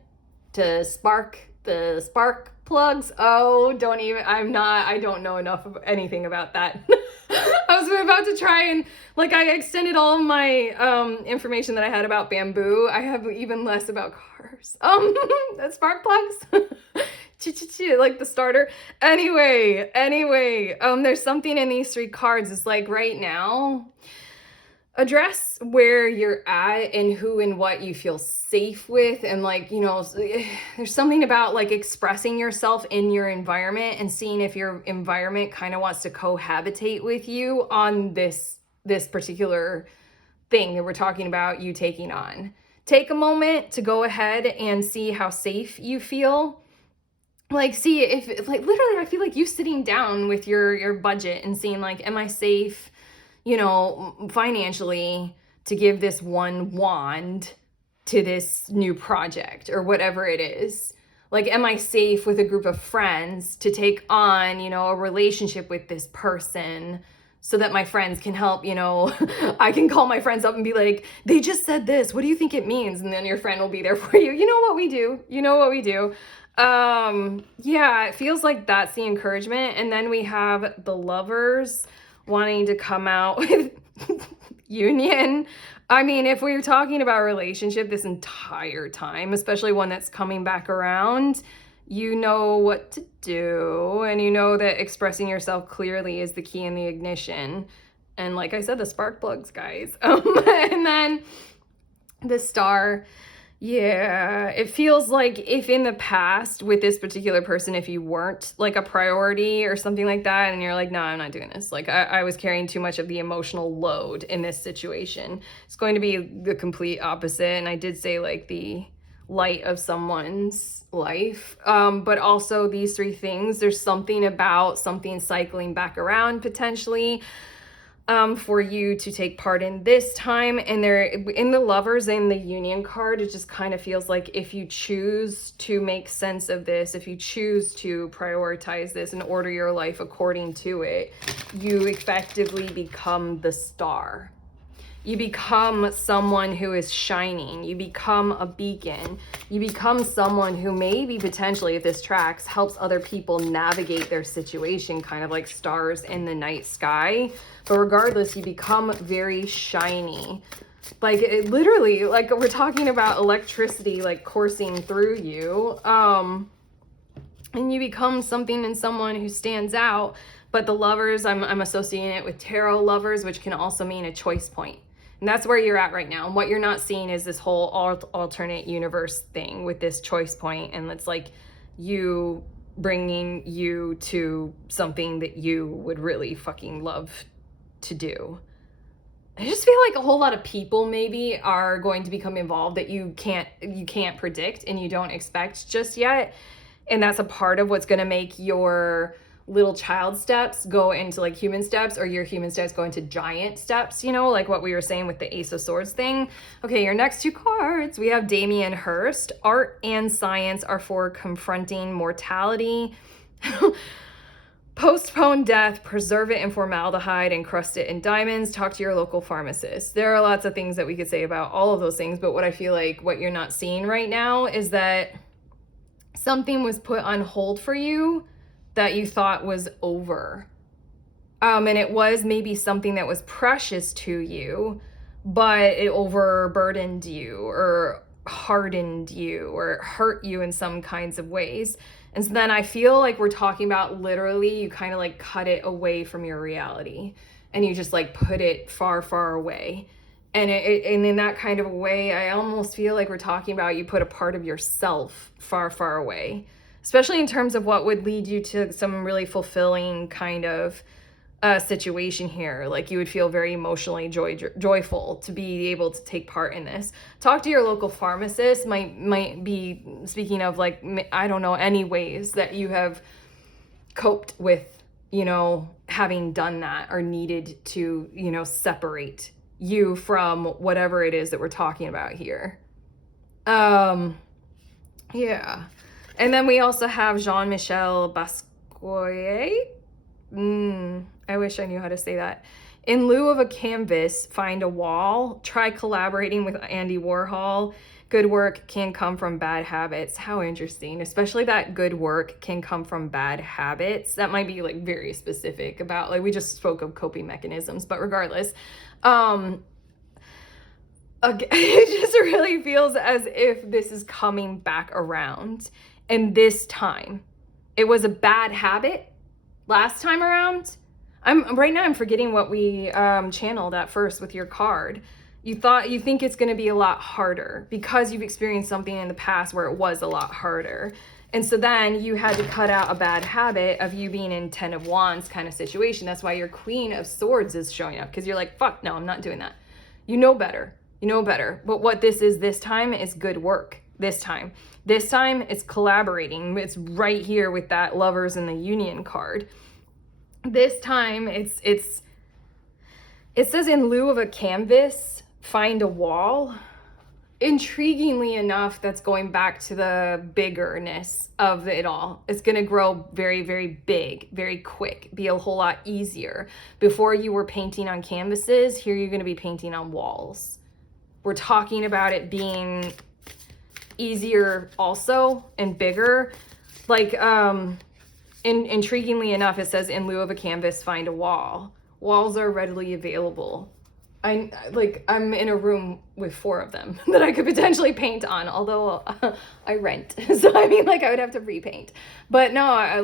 to spark the spark plugs. Oh, I don't know enough of anything about that. I was about to try and I extended all of my information that I had about bamboo. I have even less about cars. That spark plugs. Like the starter. Anyway, there's something in these three cards. It's like right now, address where you're at and who and what you feel safe with. And there's something about expressing yourself in your environment and seeing if your environment kind of wants to cohabitate with you on this particular thing that we're talking about you taking on. Take a moment to go ahead and see how safe you feel. See if literally, I feel like you sitting down with your budget and seeing am I safe, financially to give this one wand to this new project or whatever it is. Am I safe with a group of friends to take on, a relationship with this person so that my friends can help, I can call my friends up and be like, they just said this, what do you think it means? And then your friend will be there for you. You know what we do. Yeah, it feels like that's the encouragement. And then we have the Lovers wanting to come out with union. I mean, if we were talking about a relationship this entire time, especially one that's coming back around, you know what to do. And you know that expressing yourself clearly is the key in the ignition. And like I said, the spark plugs, guys. And then the Star. Yeah, it feels like if in the past with this particular person, if you weren't a priority or something like that, and you're like, no, I'm not doing this. I was carrying too much of the emotional load in this situation. It's going to be the complete opposite. And I did say the light of someone's life. But also these three things, there's something about something cycling back around potentially. For you to take part in this time. And they're in the Lovers and the Union card, it just kind of feels like if you choose to make sense of this, if you choose to prioritize this and order your life according to it, you effectively become the star. You become someone who is shining. You become a beacon. You become someone who maybe potentially, if this tracks, helps other people navigate their situation, kind of like stars in the night sky. But regardless, you become very shiny. Literally, we're talking about electricity, coursing through you. And you become something and someone who stands out. But the Lovers, I'm associating it with tarot lovers, which can also mean a choice point. And that's where you're at right now. And what you're not seeing is this whole alternate universe thing with this choice point. And it's you bringing you to something that you would really fucking love to do. I just feel like a whole lot of people maybe are going to become involved that you can't predict and you don't expect just yet. And that's a part of what's going to make your little child steps go into human steps, or your human steps go into giant steps, like what we were saying with the Ace of Swords thing. Okay, your next two cards, we have Damien Hirst. Art and science are for confronting mortality. Postpone death, preserve it in formaldehyde, encrust it in diamonds. Talk to your local pharmacist. There are lots of things that we could say about all of those things, but what I feel like what you're not seeing right now is that something was put on hold for you that you thought was over. And it was maybe something that was precious to you, but it overburdened you or hardened you or hurt you in some kinds of ways. And so then I feel like we're talking about literally you kind of cut it away from your reality and you just put it far, far away. And and in that kind of a way, I almost feel like we're talking about you put a part of yourself far, far away, especially in terms of what would lead you to some really fulfilling kind of situation here. Like you would feel very emotionally joyful to be able to take part in this. Talk to your local pharmacist. Might be speaking of, like, I don't know, any ways that you have coped with, having done that or needed to, separate you from whatever it is that we're talking about here. Yeah. And then we also have Jean-Michel Basquiat. I wish I knew how to say that. In lieu of a canvas, find a wall. Try collaborating with Andy Warhol. Good work can come from bad habits. How interesting. Especially that good work can come from bad habits. That might be like very specific about, like, we just spoke of coping mechanisms, but regardless, it just really feels as if this is coming back around. And this time, it was a bad habit last time around. I'm forgetting what we channeled at first with your card. You think it's going to be a lot harder because you've experienced something in the past where it was a lot harder. And so then you had to cut out a bad habit of you being in 10 of Wands kind of situation. That's why your Queen of Swords is showing up, because you're like, fuck no, I'm not doing that. You know better. But what this is this time is good work. This time it's collaborating. It's right here with that Lovers in the Union card. This time it says, in lieu of a canvas, find a wall. Intriguingly enough, that's going back to the biggerness of it all. It's going to grow very, very big, very quick, be a whole lot easier. Before you were painting on canvases, here you're going to be painting on walls. We're talking about it being easier also and bigger. Like, intriguingly enough, it says, in lieu of a canvas, find a wall. Walls are readily available. I'm in a room with 4 of them that I could potentially paint on, although I rent. So I mean, like, I would have to repaint. But no, I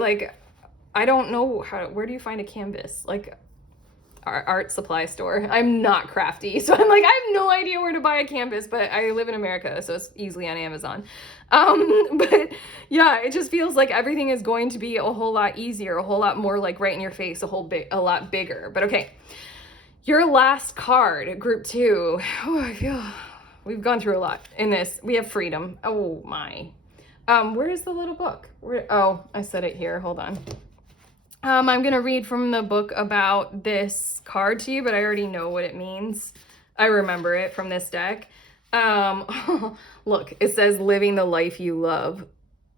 don't know where do you find a canvas? Like, our art supply store. I'm not crafty, so I'm like, I have no idea where to buy a canvas, but I live in America, so it's easily on Amazon. But yeah, it just feels like everything is going to be a whole lot easier, a whole lot more like right in your face, a lot bigger. But okay, your last card, group 2. Oh, I feel we've gone through a lot in this. We have freedom. Oh my. Where is the little book? Oh, I said it here. Hold on. I'm going to read from the book about this card to you, but I already know what it means. I remember it from this deck. Look, it says, living the life you love.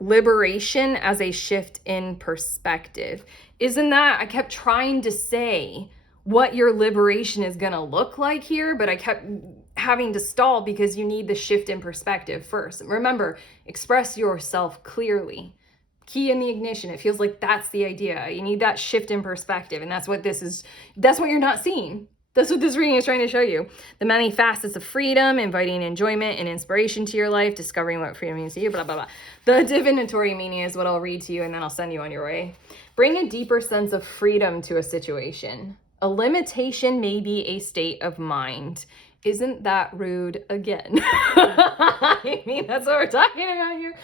Liberation as a shift in perspective. Isn't that, I kept trying to say what your liberation is going to look like here, but I kept having to stall because you need the shift in perspective first. Remember, express yourself clearly. Key in the ignition. It feels like that's the idea. You need that shift in perspective. And that's what this is. That's what you're not seeing. That's what this reading is trying to show you. The many facets of freedom, inviting enjoyment and inspiration to your life, discovering what freedom means to you, blah, blah, blah. The divinatory meaning is what I'll read to you, and then I'll send you on your way. Bring a deeper sense of freedom to a situation. A limitation may be a state of mind. Isn't that rude again? I mean, that's what we're talking about here.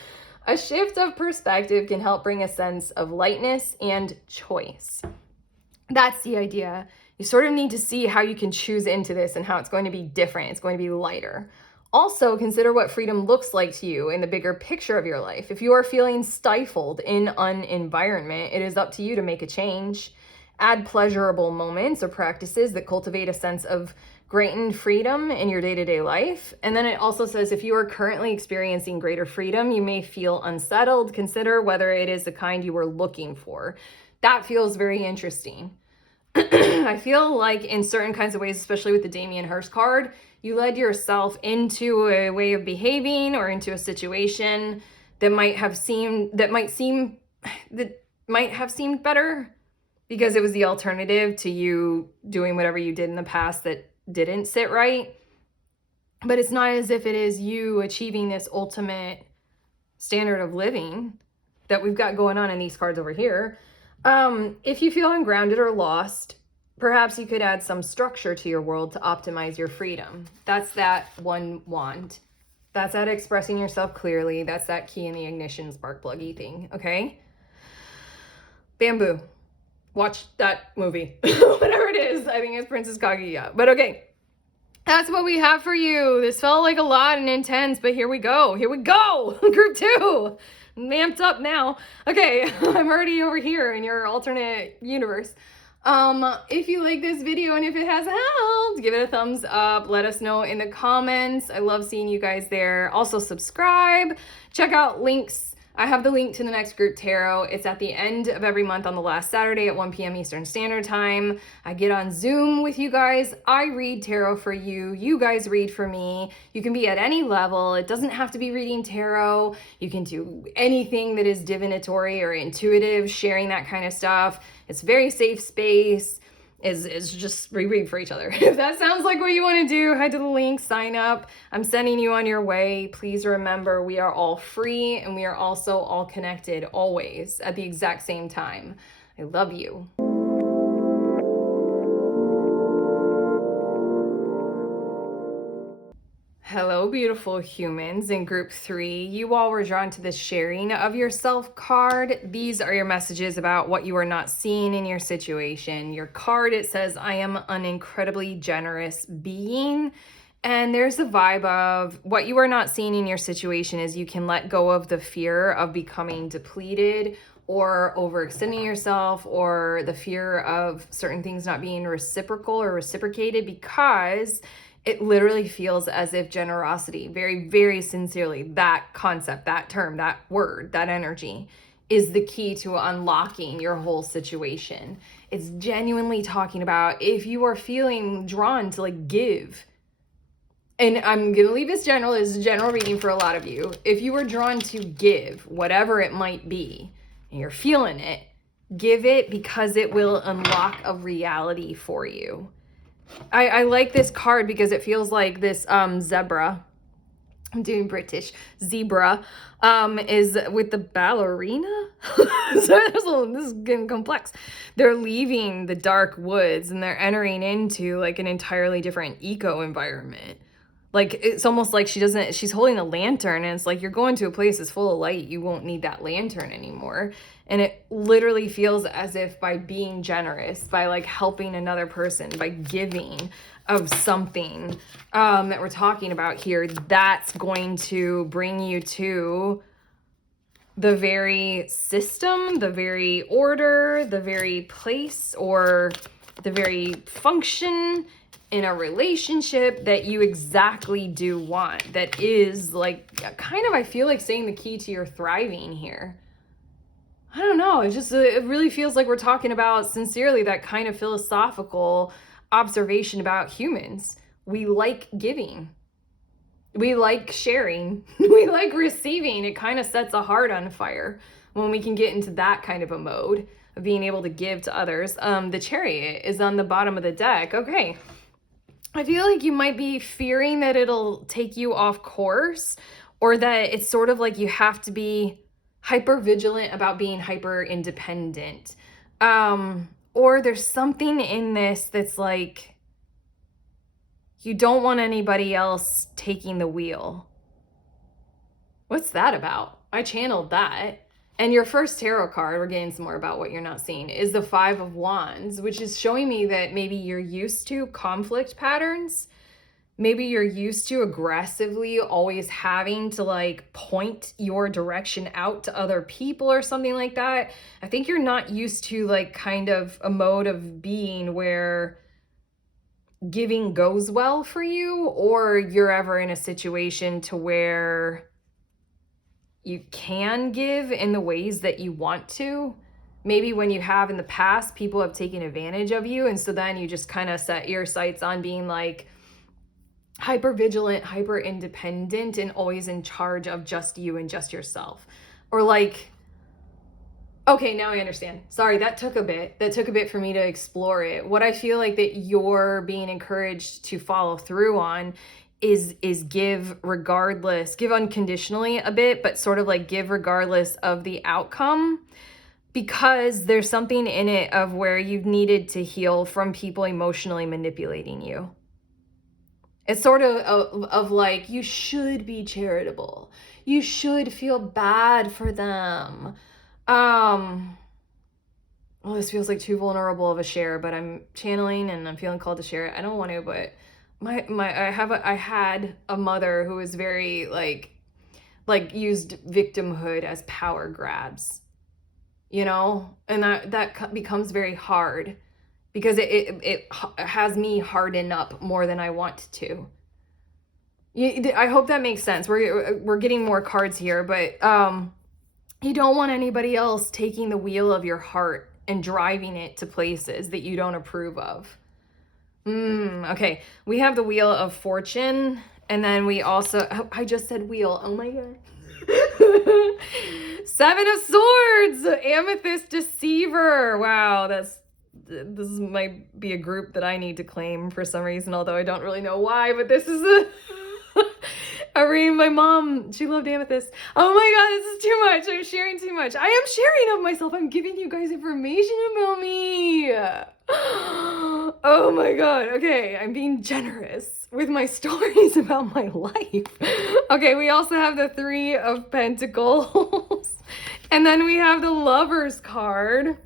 A shift of perspective can help bring a sense of lightness and choice. That's the idea. You sort of need to see how you can choose into this and how it's going to be different. It's going to be lighter. Also, consider what freedom looks like to you in the bigger picture of your life. If you are feeling stifled in an environment, it is up to you to make a change. Add pleasurable moments or practices that cultivate a sense of greater freedom in your day-to-day life. And then it also says, if you are currently experiencing greater freedom, you may feel unsettled. Consider whether it is the kind you were looking for. That feels very interesting. I feel like in certain kinds of ways, especially with the Damien Hirst card, you led yourself into a way of behaving or into a situation that might have seemed better because it was the alternative to you doing whatever you did in the past that didn't sit right. But it's not as if it is you achieving this ultimate standard of living that we've got going on in these cards over here. If you feel ungrounded or lost, Perhaps you could add some structure to your world to optimize your freedom. That's that one wand. That's that expressing yourself clearly. That's that key in the ignition spark pluggy thing, okay? Bamboo. Watch that movie. Whatever it is. I think it's Princess Kaguya. But okay. That's what we have for you. This felt like a lot and intense, but here we go. Here we go. Group 2. I'm amped up now. Okay, I'm already over here in your alternate universe. If you like this video and if it has helped, give it a thumbs up. Let us know in the comments. I love seeing you guys there. Also subscribe. Check out links. I have the link to the next group tarot. It's at the end of every month on the last Saturday at 1 p.m. Eastern Standard Time. I get on Zoom with you guys. I read tarot for you. You guys read for me. You can be at any level. It doesn't have to be reading tarot. You can do anything that is divinatory or intuitive, sharing that kind of stuff. It's a very safe space. Is just we read for each other. If that sounds like what you want to do, head to the link, sign up. I'm sending you on your way. Please remember, we are all free and we are also all connected always at the exact same time. I love you. Hello, beautiful humans in group 3. You all were drawn to the sharing of yourself card. These are your messages about what you are not seeing in your situation. Your card, it says, I am an incredibly generous being. And there's a vibe of what you are not seeing in your situation is you can let go of the fear of becoming depleted or overextending yourself, or the fear of certain things not being reciprocal or reciprocated, because it literally feels as if generosity, very, very sincerely, that concept, that term, that word, that energy is the key to unlocking your whole situation. It's genuinely talking about if you are feeling drawn to like give, and I'm going to leave this general, this is a general reading for a lot of you. If you are drawn to give, whatever it might be, and you're feeling it, give it, because it will unlock a reality for you. I like this card because it feels like this zebra, I'm doing British, zebra, is with the ballerina. This is getting complex. They're leaving the dark woods and they're entering into like an entirely different eco environment. Like, it's almost like she's holding a lantern, and it's like, you're going to a place that's full of light. You won't need that lantern anymore. And it literally feels as if by being generous, by like helping another person, by giving of something that we're talking about here, that's going to bring you to the very system, the very order, the very place, or the very function in a relationship that you exactly do want. That is like, kind of, I feel like saying the key to your thriving here. I don't know. It just, it really feels like we're talking about sincerely that kind of philosophical observation about humans. We like giving. We like sharing. We like receiving. It kind of sets a heart on fire when we can get into that kind of a mode of being able to give to others. The Chariot is on the bottom of the deck. Okay. I feel like you might be fearing that it'll take you off course, or that it's sort of like you have to be hyper vigilant about being hyper independent. Or there's something in this that's like, you don't want anybody else taking the wheel. What's that about? I channeled that. And your first tarot card, we're getting some more about what you're not seeing, is the 5 of Wands, which is showing me that maybe you're used to conflict patterns. Maybe you're used to aggressively always having to like point your direction out to other people or something like that. I think you're not used to like kind of a mode of being where giving goes well for you, or you're ever in a situation to where you can give in the ways that you want to. Maybe when you have in the past, people have taken advantage of you, and so then you just kind of set your sights on being like hyper vigilant, hyper independent, and always in charge of just you and just yourself. Or like, okay, now I understand. Sorry, that took a bit for me to explore it. What I feel like that you're being encouraged to follow through on is give regardless, give unconditionally a bit, but sort of like give regardless of the outcome. because there's something in it of where you've needed to heal from people emotionally manipulating you. It's sort of like, you should be charitable. You should feel bad for them. Well, this feels like too vulnerable of a share, but I'm channeling and I'm feeling called to share it. I don't want to, but I had a mother who was very like used victimhood as power grabs, you know, and that becomes very hard because it has me harden up more than I want to. I hope that makes sense. We're getting more cards here, but you don't want anybody else taking the wheel of your heart and driving it to places that you don't approve of. Okay, we have the Wheel of Fortune, and then we also, I just said wheel, oh my god. Seven of Swords, Amethyst Deceiver. Wow, this might be a group that I need to claim for some reason, although I don't really know why, but this is a reading. My mom, she loved Amethyst. Oh my god, this is too much. I'm sharing too much. I am sharing of myself. I'm giving you guys information about me. Oh my god. Okay, I'm being generous with my stories about my life. Okay, we also have the Three of Pentacles. And then we have the Lovers card.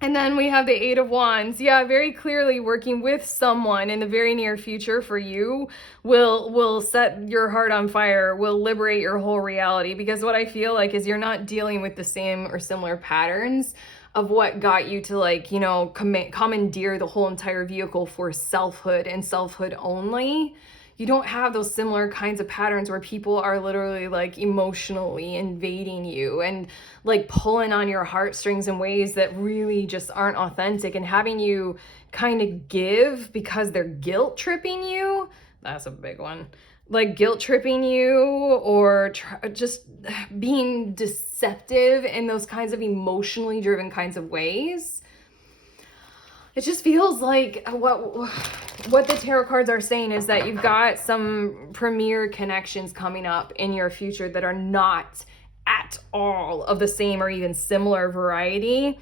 And then we have the Eight of Wands. Yeah, very clearly working with someone in the very near future for you will set your heart on fire, will liberate your whole reality. Because what I feel like is you're not dealing with the same or similar patterns of what got you to, like, you know, commandeer the whole entire vehicle for selfhood and selfhood only. You don't have those similar kinds of patterns where people are literally like emotionally invading you and like pulling on your heartstrings in ways that really just aren't authentic and having you kind of give because they're guilt tripping you. That's a big one. Like guilt tripping you or just being deceptive in those kinds of emotionally driven kinds of ways. It just feels like what the tarot cards are saying is that you've got some premier connections coming up in your future that are not at all of the same or even similar variety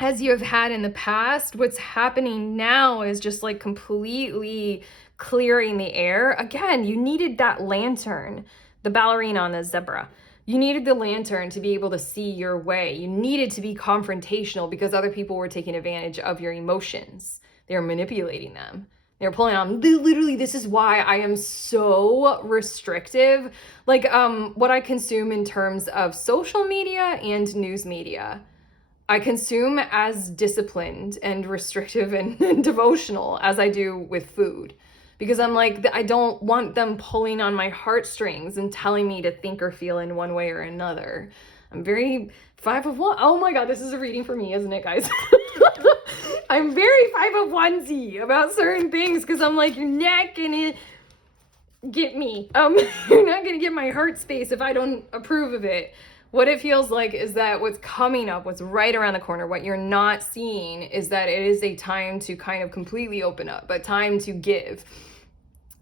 as you have had in the past. What's happening now is just like completely clearing the air. Again, you needed that lantern, the ballerina on the zebra. You needed the lantern to be able to see your way. You needed to be confrontational because other people were taking advantage of your emotions. They were manipulating them. They were pulling on, literally, this is why I am so restrictive. Like what I consume in terms of social media and news media. I consume as disciplined and restrictive and devotional as I do with food. Because I'm like, I don't want them pulling on my heartstrings and telling me to think or feel in one way or another. I'm very Five of Wands. Oh my god, this is a reading for me, isn't it, guys? I'm very Five of Wandsy about certain things because I'm like, you're not gonna get me. You're not gonna get my heart space if I don't approve of it. What it feels like is that what's coming up, what's right around the corner, what you're not seeing is that it is a time to kind of completely open up, a time to give,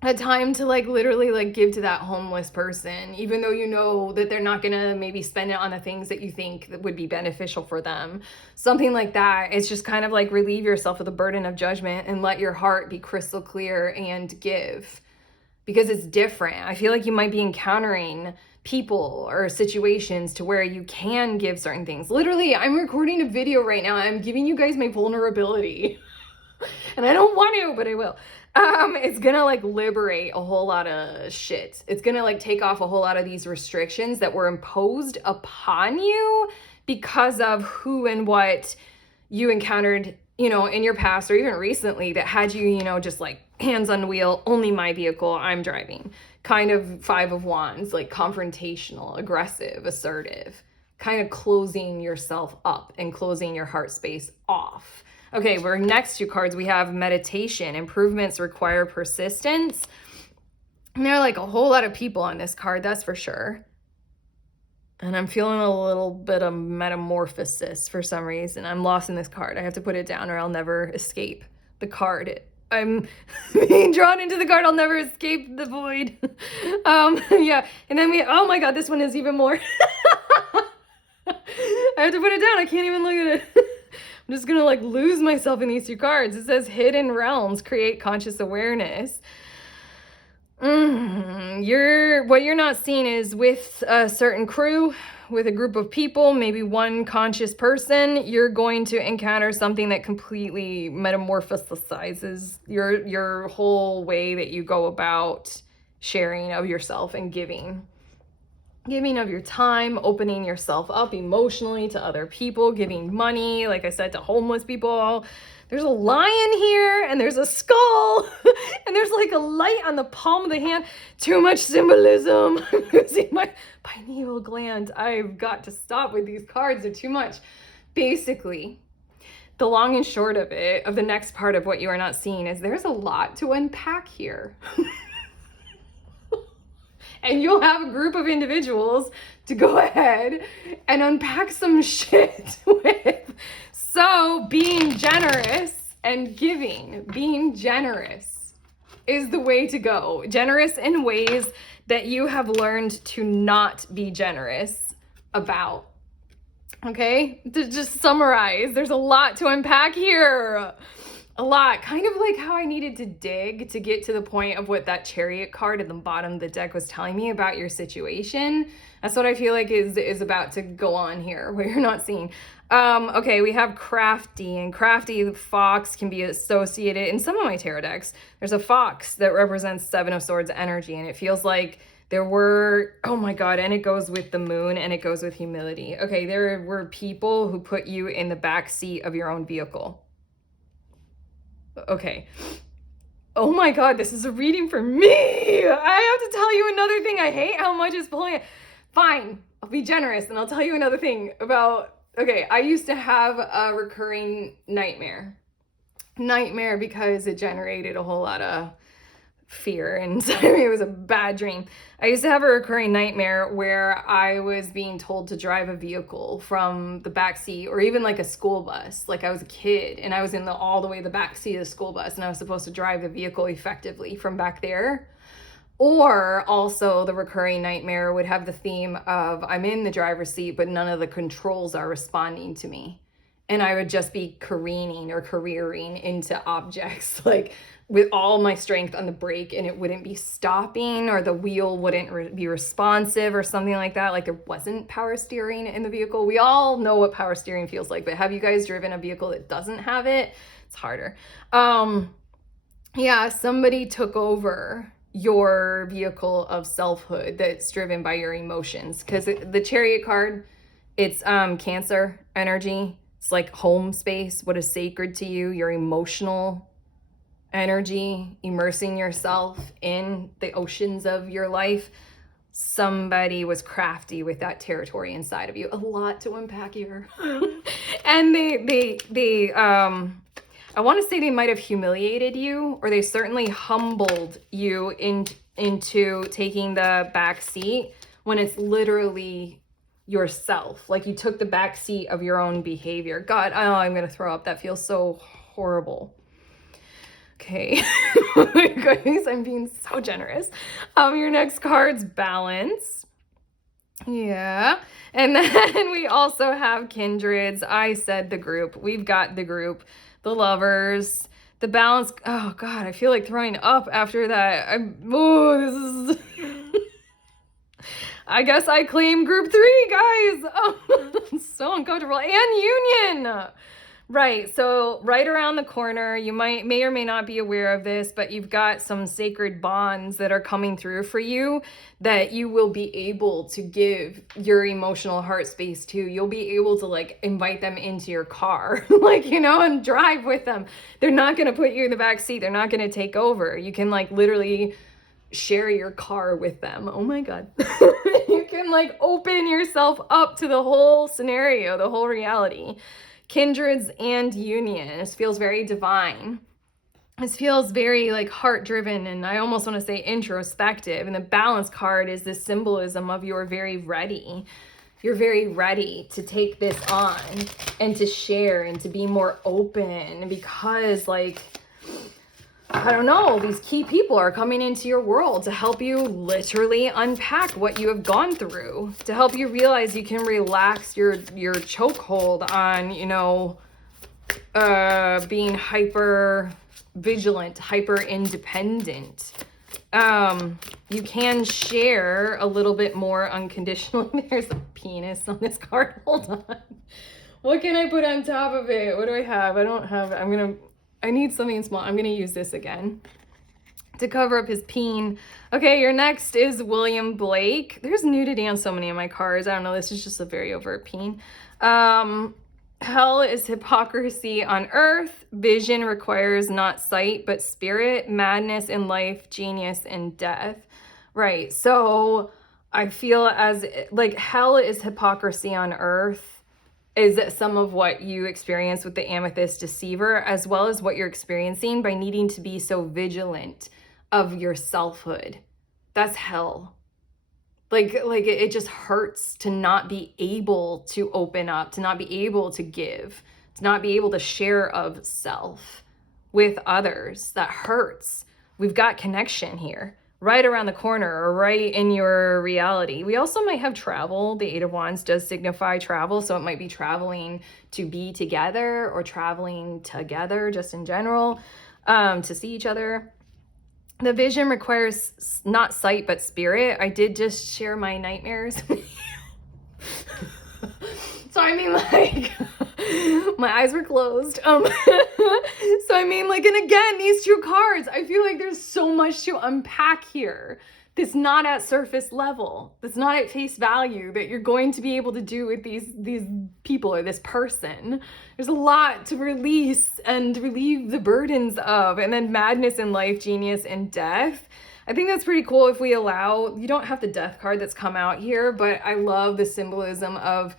a time to like literally like give to that homeless person, even though you know that they're not gonna maybe spend it on the things that you think that would be beneficial for them. Something like that. It's just kind of like relieve yourself of the burden of judgment and let your heart be crystal clear and give. Because it's different. I feel like you might be encountering people or situations to where you can give certain things. Literally, I'm recording a video right now. I'm giving you guys my vulnerability. And I don't want to, but I will. It's gonna like liberate a whole lot of shit. It's gonna like take off a whole lot of these restrictions that were imposed upon you because of who and what you encountered, you know, in your past or even recently that had you, you know, just like hands on the wheel, only my vehicle, I'm driving. Kind of Five of Wands, like confrontational, aggressive, assertive, kind of closing yourself up and closing your heart space off. Okay, we're next two cards. We have meditation. Improvements require persistence. And there are like a whole lot of people on this card, that's for sure. And I'm feeling a little bit of metamorphosis for some reason. I'm lost in this card. I have to put it down or I'll never escape the card. I'm being drawn into the card. I'll never escape the void. Yeah. And then oh my God, this one is even more. I have to put it down. I can't even look at it. I'm just gonna like lose myself in these two cards. It says hidden realms, create conscious awareness. What you're not seeing is with a certain crew, with a group of people, maybe one conscious person, you're going to encounter something that completely metamorphosizes your whole way that you go about sharing of yourself and giving of your time, opening yourself up emotionally to other people, giving money, like I said, to homeless people. There's a lion here, and there's a skull, and there's like a light on the palm of the hand. Too much symbolism. I'm losing my pineal gland. I've got to stop with these cards. They're too much. Basically, the long and short of it, of the next part of what you are not seeing, is there's a lot to unpack here. And you'll have a group of individuals to go ahead and unpack some shit with. So being generous and giving, being generous is the way to go. Generous in ways that you have learned to not be generous about. Okay? To just summarize, there's a lot to unpack here. A lot, kind of like how I needed to dig to get to the point of what that Chariot card at the bottom of the deck was telling me about your situation. That's what I feel like is about to go on here, where you're not seeing. Okay, we have crafty, and crafty fox can be associated in some of my tarot decks. There's a fox that represents Seven of Swords energy, and it feels like there were, oh my God, and it goes with the moon, and it goes with humility. Okay, there were people who put you in the back seat of your own vehicle. Okay. Oh my God, this is a reading for me. I have to tell you another thing. I hate how much it's pulling it. Fine, I'll be generous and I'll tell you another thing about, okay, I used to have a recurring nightmare. Nightmare because it generated a whole lot of fear and it was a bad dream. I used to have a recurring nightmare where I was being told to drive a vehicle from the back seat, or even like a school bus. Like I was a kid and I was in all the way the back seat of the school bus, and I was supposed to drive the vehicle effectively from back there. Or also the recurring nightmare would have the theme of I'm in the driver's seat, but none of the controls are responding to me. And I would just be careening or careering into objects, like with all my strength on the brake, and it wouldn't be stopping, or the wheel wouldn't be responsive or something like that. Like there wasn't power steering in the vehicle. We all know what power steering feels like, but have you guys driven a vehicle that doesn't have it? It's harder. Yeah, somebody took over your vehicle of selfhood that's driven by your emotions. Because the Chariot card, it's Cancer energy. It's like home space, what is sacred to you, your emotional energy, immersing yourself in the oceans of your life. Somebody was crafty with that territory inside of you. A lot to unpack here. And they I want to say they might have humiliated you, or they certainly humbled you into taking the back seat when it's literally yourself. Like you took the back seat of your own behavior. God, oh, I'm going to throw up. That feels so horrible. Okay. Oh my goodness, I'm being so generous. Your next card's Balance. Yeah. And then we also have Kindreds. I said the group. We've got the group. The Lovers. The Balance. Oh God, I feel like throwing up after that. This is... I guess I claim group 3, guys. Oh, so uncomfortable. And Union. Right, so right around the corner, you may or may not be aware of this, but you've got some sacred bonds that are coming through for you that you will be able to give your emotional heart space to. You'll be able to like invite them into your car, like, you know, and drive with them. They're not going to put you in the back seat. They're not going to take over. You can like literally share your car with them. Oh my God. You can like open yourself up to the whole scenario, the whole reality. Kindreds and Union. This feels very divine. This feels very like heart driven, and I almost want to say introspective. And the Balance card is this symbolism of you're very ready. You're very ready to take this on and to share and to be more open, because like I don't know, these key people are coming into your world to help you literally unpack what you have gone through, to help you realize you can relax your chokehold on, you know, being hyper vigilant, hyper independent. You can share a little bit more unconditionally. There's a penis on this card. Hold on. What can I put on top of it? What do I have? I don't have, I need something small. I'm going to use this again to cover up his peen. Okay, your next is William Blake. There's nudity on so many of my cards. I don't know. This is just a very overt peen. Hell is hypocrisy on earth. Vision requires not sight, but spirit. Madness in life, genius in death. Right. So I feel as like hell is hypocrisy on earth. Is some of what you experience with the Amethyst Deceiver, as well as what you're experiencing by needing to be so vigilant of your selfhood. That's hell. Like it just hurts to not be able to open up, to not be able to give, to not be able to share of self with others. That hurts. We've got connection here, right around the corner or right in your reality. We also might have travel. The Eight of Wands does signify travel, so it might be traveling to be together or traveling together just in general, to see each other. The vision requires not sight, but spirit. I did just share my nightmares. So I mean, like, my eyes were closed. So I mean, like, and again, these two cards, I feel like there's so much to unpack here. That's not at surface level. That's not at face value that you're going to be able to do with these people or this person. There's a lot to release and relieve the burdens of. And then madness in life, genius in death. I think that's pretty cool if we allow, you don't have the death card that's come out here, but I love the symbolism of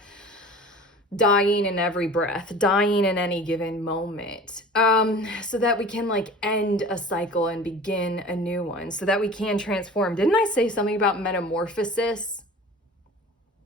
dying in every breath, dying in any given moment, so that we can like end a cycle and begin a new one, so that we can transform. Didn't I say something about metamorphosis?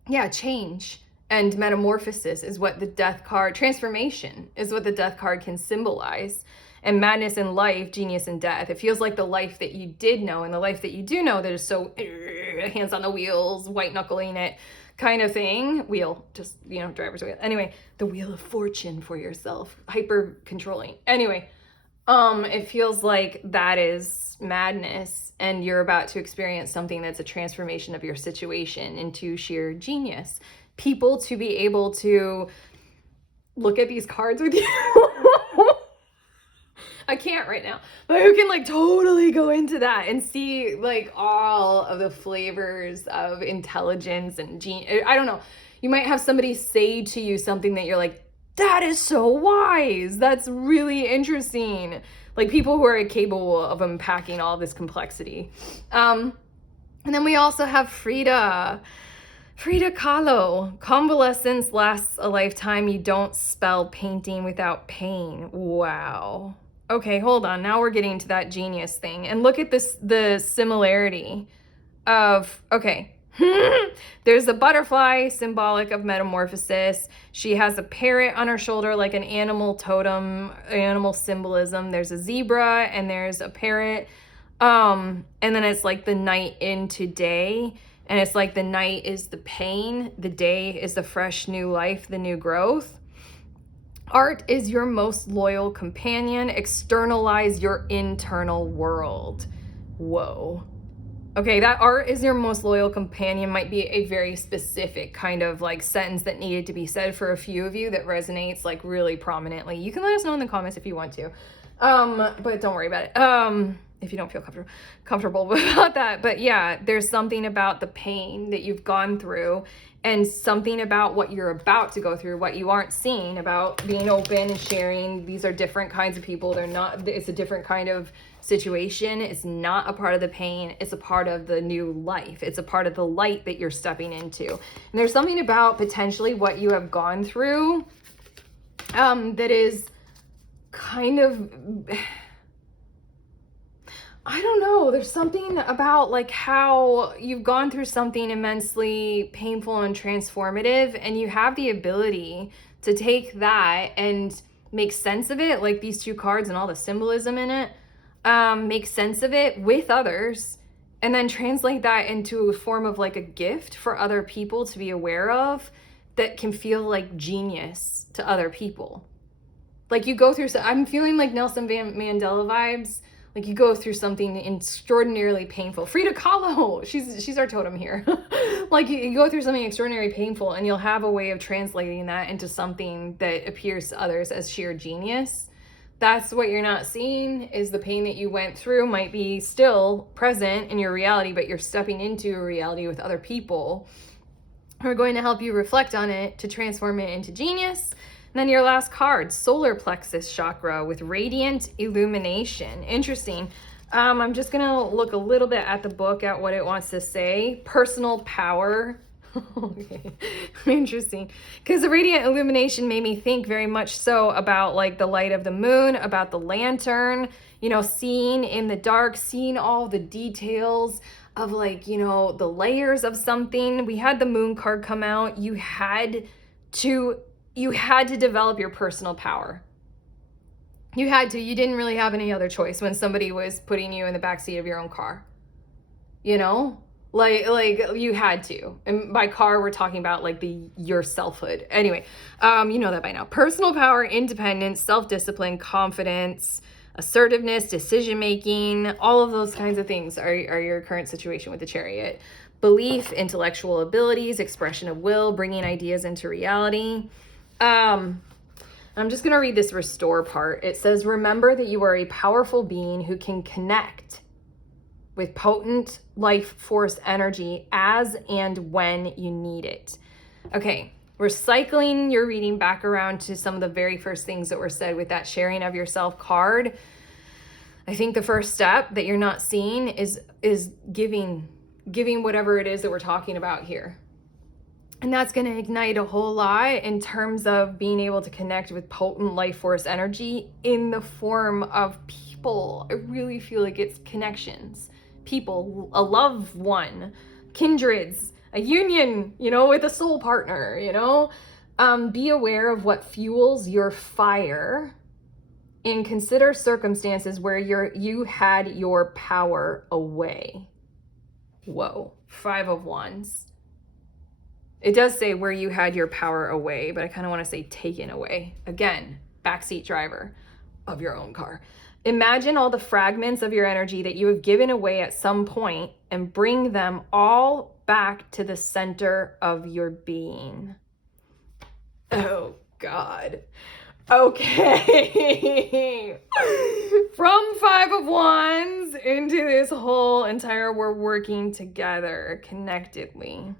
Yeah, change and metamorphosis is what the death card, transformation is what the death card can symbolize. And madness in life, genius in death. It feels like the life that you did know and the life that you do know that is so hands on the wheels, white knuckling it kind of thing. Wheel, just, you know, driver's wheel. Anyway, the wheel of fortune for yourself, hyper controlling. Anyway, it feels like that is madness and you're about to experience something that's a transformation of your situation into sheer genius. People to be able to look at these cards with you. I can't right now, but who can like totally go into that and see like all of the flavors of intelligence and genius. I don't know. You might have somebody say to you something that you're like, that is so wise. That's really interesting. Like people who are capable of unpacking all this complexity. And then we also have Frida Kahlo. Convalescence lasts a lifetime. You don't spell painting without pain. Wow. Okay, hold on. Now we're getting to that genius thing. And look at this, the similarity of, okay, there's a butterfly, symbolic of metamorphosis. She has a parrot on her shoulder, like an animal totem, animal symbolism. There's a zebra and there's a parrot. And then it's like the night into day. And it's like the night is the pain. The day is the fresh new life, the new growth. Art is your most loyal companion. Externalize your internal world. Whoa. Okay, that art is your most loyal companion might be a very specific kind of like sentence that needed to be said for a few of you that resonates like really prominently. You can let us know in the comments if you want to. But don't worry about it. If you don't feel comfortable about that. But yeah, there's something about the pain that you've gone through and something about what you're about to go through, what you aren't seeing, about being open and sharing. These are different kinds of people. They're not, it's a different kind of situation. It's not a part of the pain. It's a part of the new life. It's a part of the light that you're stepping into. And there's something about potentially what you have gone through that is kind of, I don't know, there's something about like how you've gone through something immensely painful and transformative, and you have the ability to take that and make sense of it, like these two cards and all the symbolism in it, make sense of it with others, and then translate that into a form of like a gift for other people to be aware of that can feel like genius to other people. Like you go through, I'm feeling like Nelson Mandela vibes. Like you go through something extraordinarily painful. Frida Kahlo, she's our totem here. Like you go through something extraordinarily painful, and you'll have a way of translating that into something that appears to others as sheer genius. That's what you're not seeing, is the pain that you went through might be still present in your reality, but you're stepping into a reality with other people who are going to help you reflect on it to transform it into genius. And then your last card, solar plexus chakra with radiant illumination. Interesting. I'm just going to look a little bit at the book at what it wants to say. Personal power. Okay, interesting. Because the radiant illumination made me think very much so about like the light of the moon, about the lantern, you know, seeing in the dark, seeing all the details of like, you know, the layers of something. We had the moon card come out. You had to develop your personal power. You didn't really have any other choice when somebody was putting you in the backseat of your own car, you know? Like you had to. And by car, we're talking about like your selfhood. Anyway, you know that by now. Personal power, independence, self-discipline, confidence, assertiveness, decision-making, all of those kinds of things are your current situation with the Chariot. Belief, intellectual abilities, expression of will, bringing ideas into reality. I'm just going to read this restore part. It says, remember that you are a powerful being who can connect with potent life force energy as and when you need it. Okay, we're cycling your reading back around to some of the very first things that were said with that sharing of yourself card. I think the first step that you're not seeing is giving whatever it is that we're talking about here. And that's going to ignite a whole lot in terms of being able to connect with potent life force energy in the form of people. I really feel like it's connections. People, a loved one, kindreds, a union, you know, with a soul partner, you know. Be aware of what fuels your fire and consider circumstances where you had your power away. Whoa, 5 of Wands. It does say where you had your power away, but I kind of want to say taken away. Again, backseat driver of your own car. Imagine all the fragments of your energy that you have given away at some point and bring them all back to the center of your being. Oh, God. Okay. From 5 of Wands into this whole entire we're working together connectedly.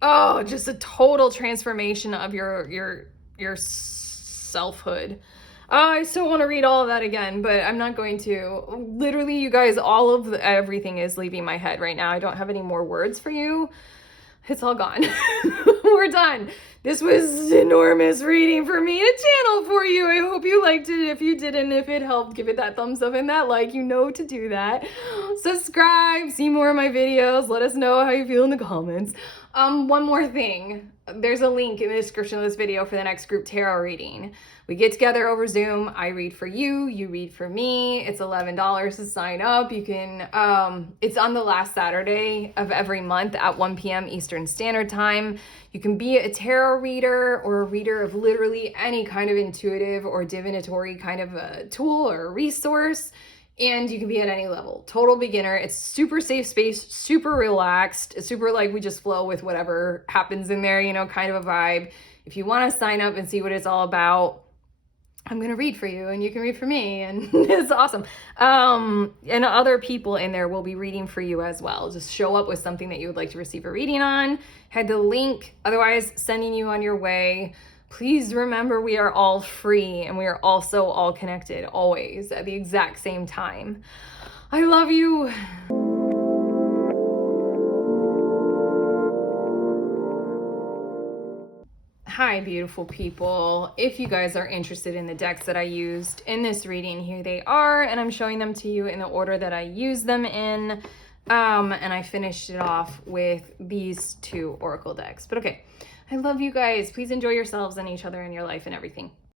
Oh, just a total transformation of your selfhood. I still want to read all of that again, but I'm not going to. Literally, you guys, everything is leaving my head right now. I don't have any more words for you. It's all gone. We're done. This was enormous reading for me to channel for you. I hope you liked it. If you didn't, if it helped, give it that thumbs up and that like. You know to do that. Subscribe. See more of my videos. Let us know how you feel in the comments. One more thing. There's a link in the description of this video for the next group tarot reading. We get together over Zoom. I read for you. You read for me. It's $11 to sign up. You can, it's on the last Saturday of every month at 1 p.m. Eastern Standard Time. You can be a tarot reader or a reader of literally any kind of intuitive or divinatory kind of a tool or a resource. And you can be at any level. Total beginner. It's super safe space, super relaxed, it's super like we just flow with whatever happens in there, you know, kind of a vibe. If you want to sign up and see what it's all about, I'm going to read for you and you can read for me and it's awesome. And other people in there will be reading for you as well. Just show up with something that you would like to receive a reading on. Head the link, otherwise sending you on your way. Please remember we are all free and we are also all connected always at the exact same time. I love you. Hi, beautiful people. If you guys are interested in the decks that I used in this reading, here they are, and I'm showing them to you in the order that I used them in. And I finished it off with these 2 oracle decks. But okay. I love you guys. Please enjoy yourselves and each other in your life and everything.